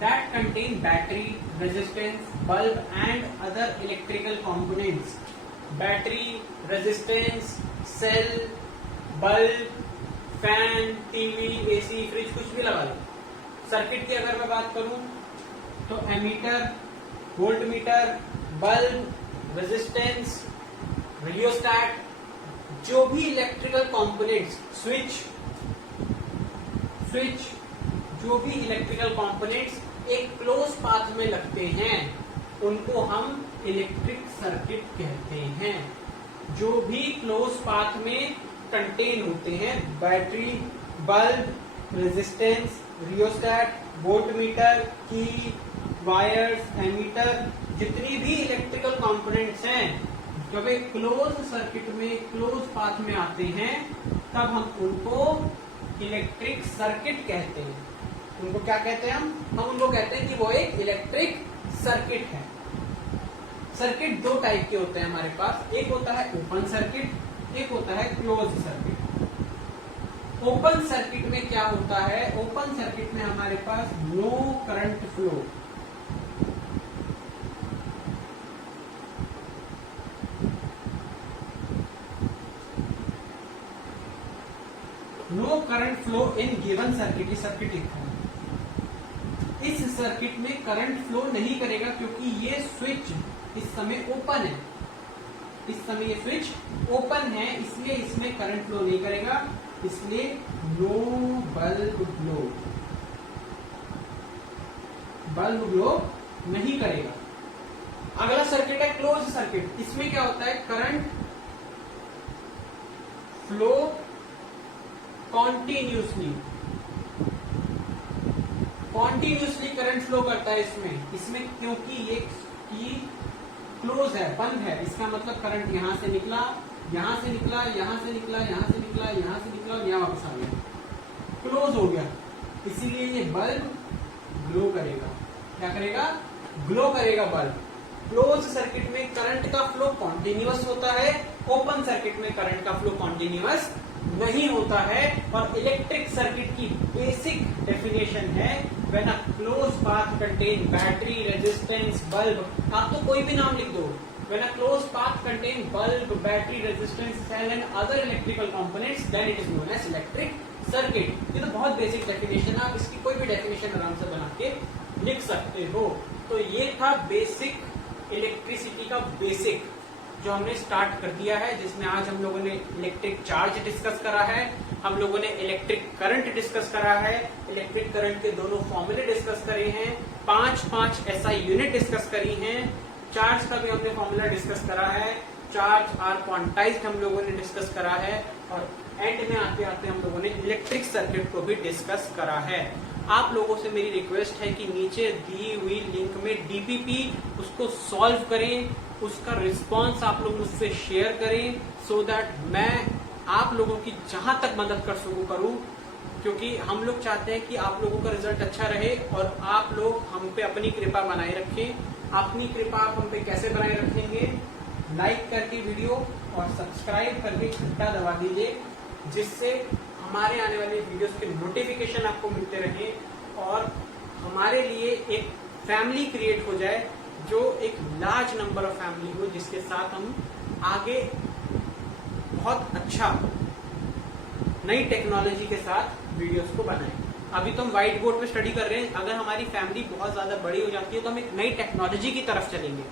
that contain battery, resistance, bulb and other electrical components. Battery, resistance, cell, bulb, fan, TV, AC, fridge, कुछ भी लगा लो। सर्किट की अगर मैं बात करूं तो ammeter, voltmeter, bulb, resistance, rheostat, जो भी इलेक्ट्रिकल कंपोनेंट्स, स्विच, जो भी इलेक्ट्रिकल कंपोनेंट्स एक क्लोज पाथ में लगते हैं उनको हम इलेक्ट्रिक सर्किट कहते हैं। जो भी क्लोज पाथ में कंटेन होते हैं, battery, bulb, resistance, rheostat, voltmeter, की, वायर्स, एमीटर, जितनी भी इलेक्ट्रिकल कंपोनेंट्स हैं, जब एक क्लोज सर्किट में क्लोज पाथ में आते हैं तब हम उनको इलेक्ट्रिक सर्किट कहते हैं। उनको क्या कहते हैं? हम उनको कहते हैं कि वो एक इलेक्ट्रिक सर्किट है। सर्किट 2 टाइप के होते हैं हमारे पास, एक होता है ओपन सर्किट, एक होता है क्लोज सर्किट। ओपन सर्किट में क्या होता है? ओपन सर्किट में हमारे पास no current flow, no current flow in given circuit. ये सर्किट लिखा है, इस सर्किट में करंट फ्लो नहीं करेगा क्योंकि ये स्विच इस समय ओपन है। इस समय ये स्विच ओपन है, इसलिए इसमें करंट फ्लो नहीं करेगा, इसलिए no bulb glow, bulb glow नहीं करेगा। अगला सर्किट है क्लोज सर्किट। इसमें क्या होता है? Current flow continuously, continuously current flow करता है इसमें क्योंकि ये क्लोज है, बंद है, इसका मतलब करंट यहां से निकला, यहां से निकला, यहां से निकला, यहां से निकला, यहां से निकला और यहां वापस आ गया, क्लोज हो गया। इसीलिए ये बल्ब ग्लो करेगा। क्या करेगा? ग्लो करेगा बल्ब। क्लोज सर्किट में करंट का फ्लो कॉन्टिन्यूअस होता है, ओपन सर्किट में करंट का फ्लो कॉन्टिन्यूअस नहीं होता है। और इलेक्ट्रिक सर्किट की बेसिक डेफिनेशन है when a close path contain battery, resistance, bulb, आप तो कोई भी नाम लिख दो, when a close path contain bulb, battery, resistance, cell and other electrical components, then it is known as electric circuit. ये तो बहुत बेसिक डेफिनेशन है, आप इसकी कोई भी डेफिनेशन आराम से बना के लिख सकते हो। तो ये था बेसिक इलेक्ट्रिसिटी का बेसिक जो हमने स्टार्ट कर दिया है, जिसमें आज हम लोगों ने इलेक्ट्रिक चार्ज डिस्कस करा है, हम लोगों ने इलेक्ट्रिक करंट डिस्कस करा है, इलेक्ट्रिक करंट के दोनों फॉर्मूले डिस्कस करे हैं, 5 SI यूनिट डिस्कस करी हैं, चार्ज का भी हमने फॉर्मूला डिस्कस करा है, चार्ज आर क्वांटाइज्ड हम लोगों ने डिस्कस करा है, और एंड में आते आते हम लोगों ने इलेक्ट्रिक सर्किट को भी डिस्कस करा है। आप लोगों से मेरी रिक्वेस्ट है कि नीचे दी हुई लिंक में डीपीपी उसको सॉल्व करें, उसका रिस्पांस आप लोग मुझसे शेयर करें, सो दैट मैं आप लोगों की जहां तक मदद कर सकूं करूं, क्योंकि हम लोग चाहते हैं कि आप लोगों का रिजल्ट अच्छा रहे और आप लोग हम पे अपनी कृपा बनाए रखें। अपनी कृपा आप हम पे कैसे बनाए रखेंगे? लाइक करके वीडियो और सब्सक्राइब करके घंटा दबा दीजिए, जिससे हमारे आने वाले वीडियोस के नोटिफिकेशन आपको मिलते रहे और हमारे लिए एक फैमिली क्रिएट हो जाए, जो एक लार्ज नंबर ऑफ फैमिली हो, जिसके साथ हम आगे बहुत अच्छा नई टेक्नोलॉजी के साथ वीडियोस को बनाएं। अभी तो हम व्हाइट बोर्ड पे स्टडी कर रहे हैं, अगर हमारी फैमिली बहुत ज्यादा बड़ी हो जाती है तो हम एक नई टेक्नोलॉजी की तरफ चलेंगे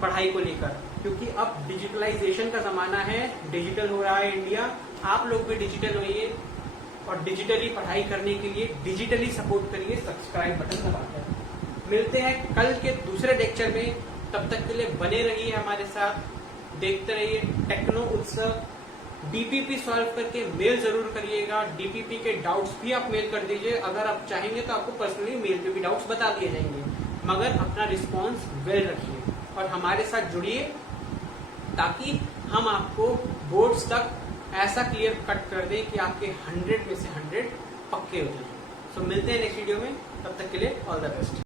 पढ़ाई को लेकर, क्योंकि अब डिजिटलाइजेशन का जमाना है, डिजिटल हो रहा है इंडिया। आप लोग भी डिजिटल होइए और डिजिटली पढ़ाई करने के लिए डिजिटली सपोर्ट करिए, सब्सक्राइब बटन दबाकर। मिलते हैं कल के दूसरे लेक्चर में, तब तक के लिए बने रहिए हमारे साथ, देखते रहिए टेक्नो उत्सव। डीपीपी सॉल्व करके मेल जरूर करिएगा, डीपीपी के डाउट्स भी आप मेल कर दीजिए, अगर आप चाहेंगे तो आपको पर्सनली मेल पे भी डाउट्स बता दिए जाएंगे, मगर अपना रिस्पॉन्स वेल रखिए और हमारे साथ जुड़िए, ताकि हम आपको बोर्ड्स तक ऐसा क्लियर कट कर दें कि आपके 100 में से 100 पक्के हो जाए। सो मिलते हैं नेक्स्ट वीडियो में, तब तक के लिए ऑल द बेस्ट।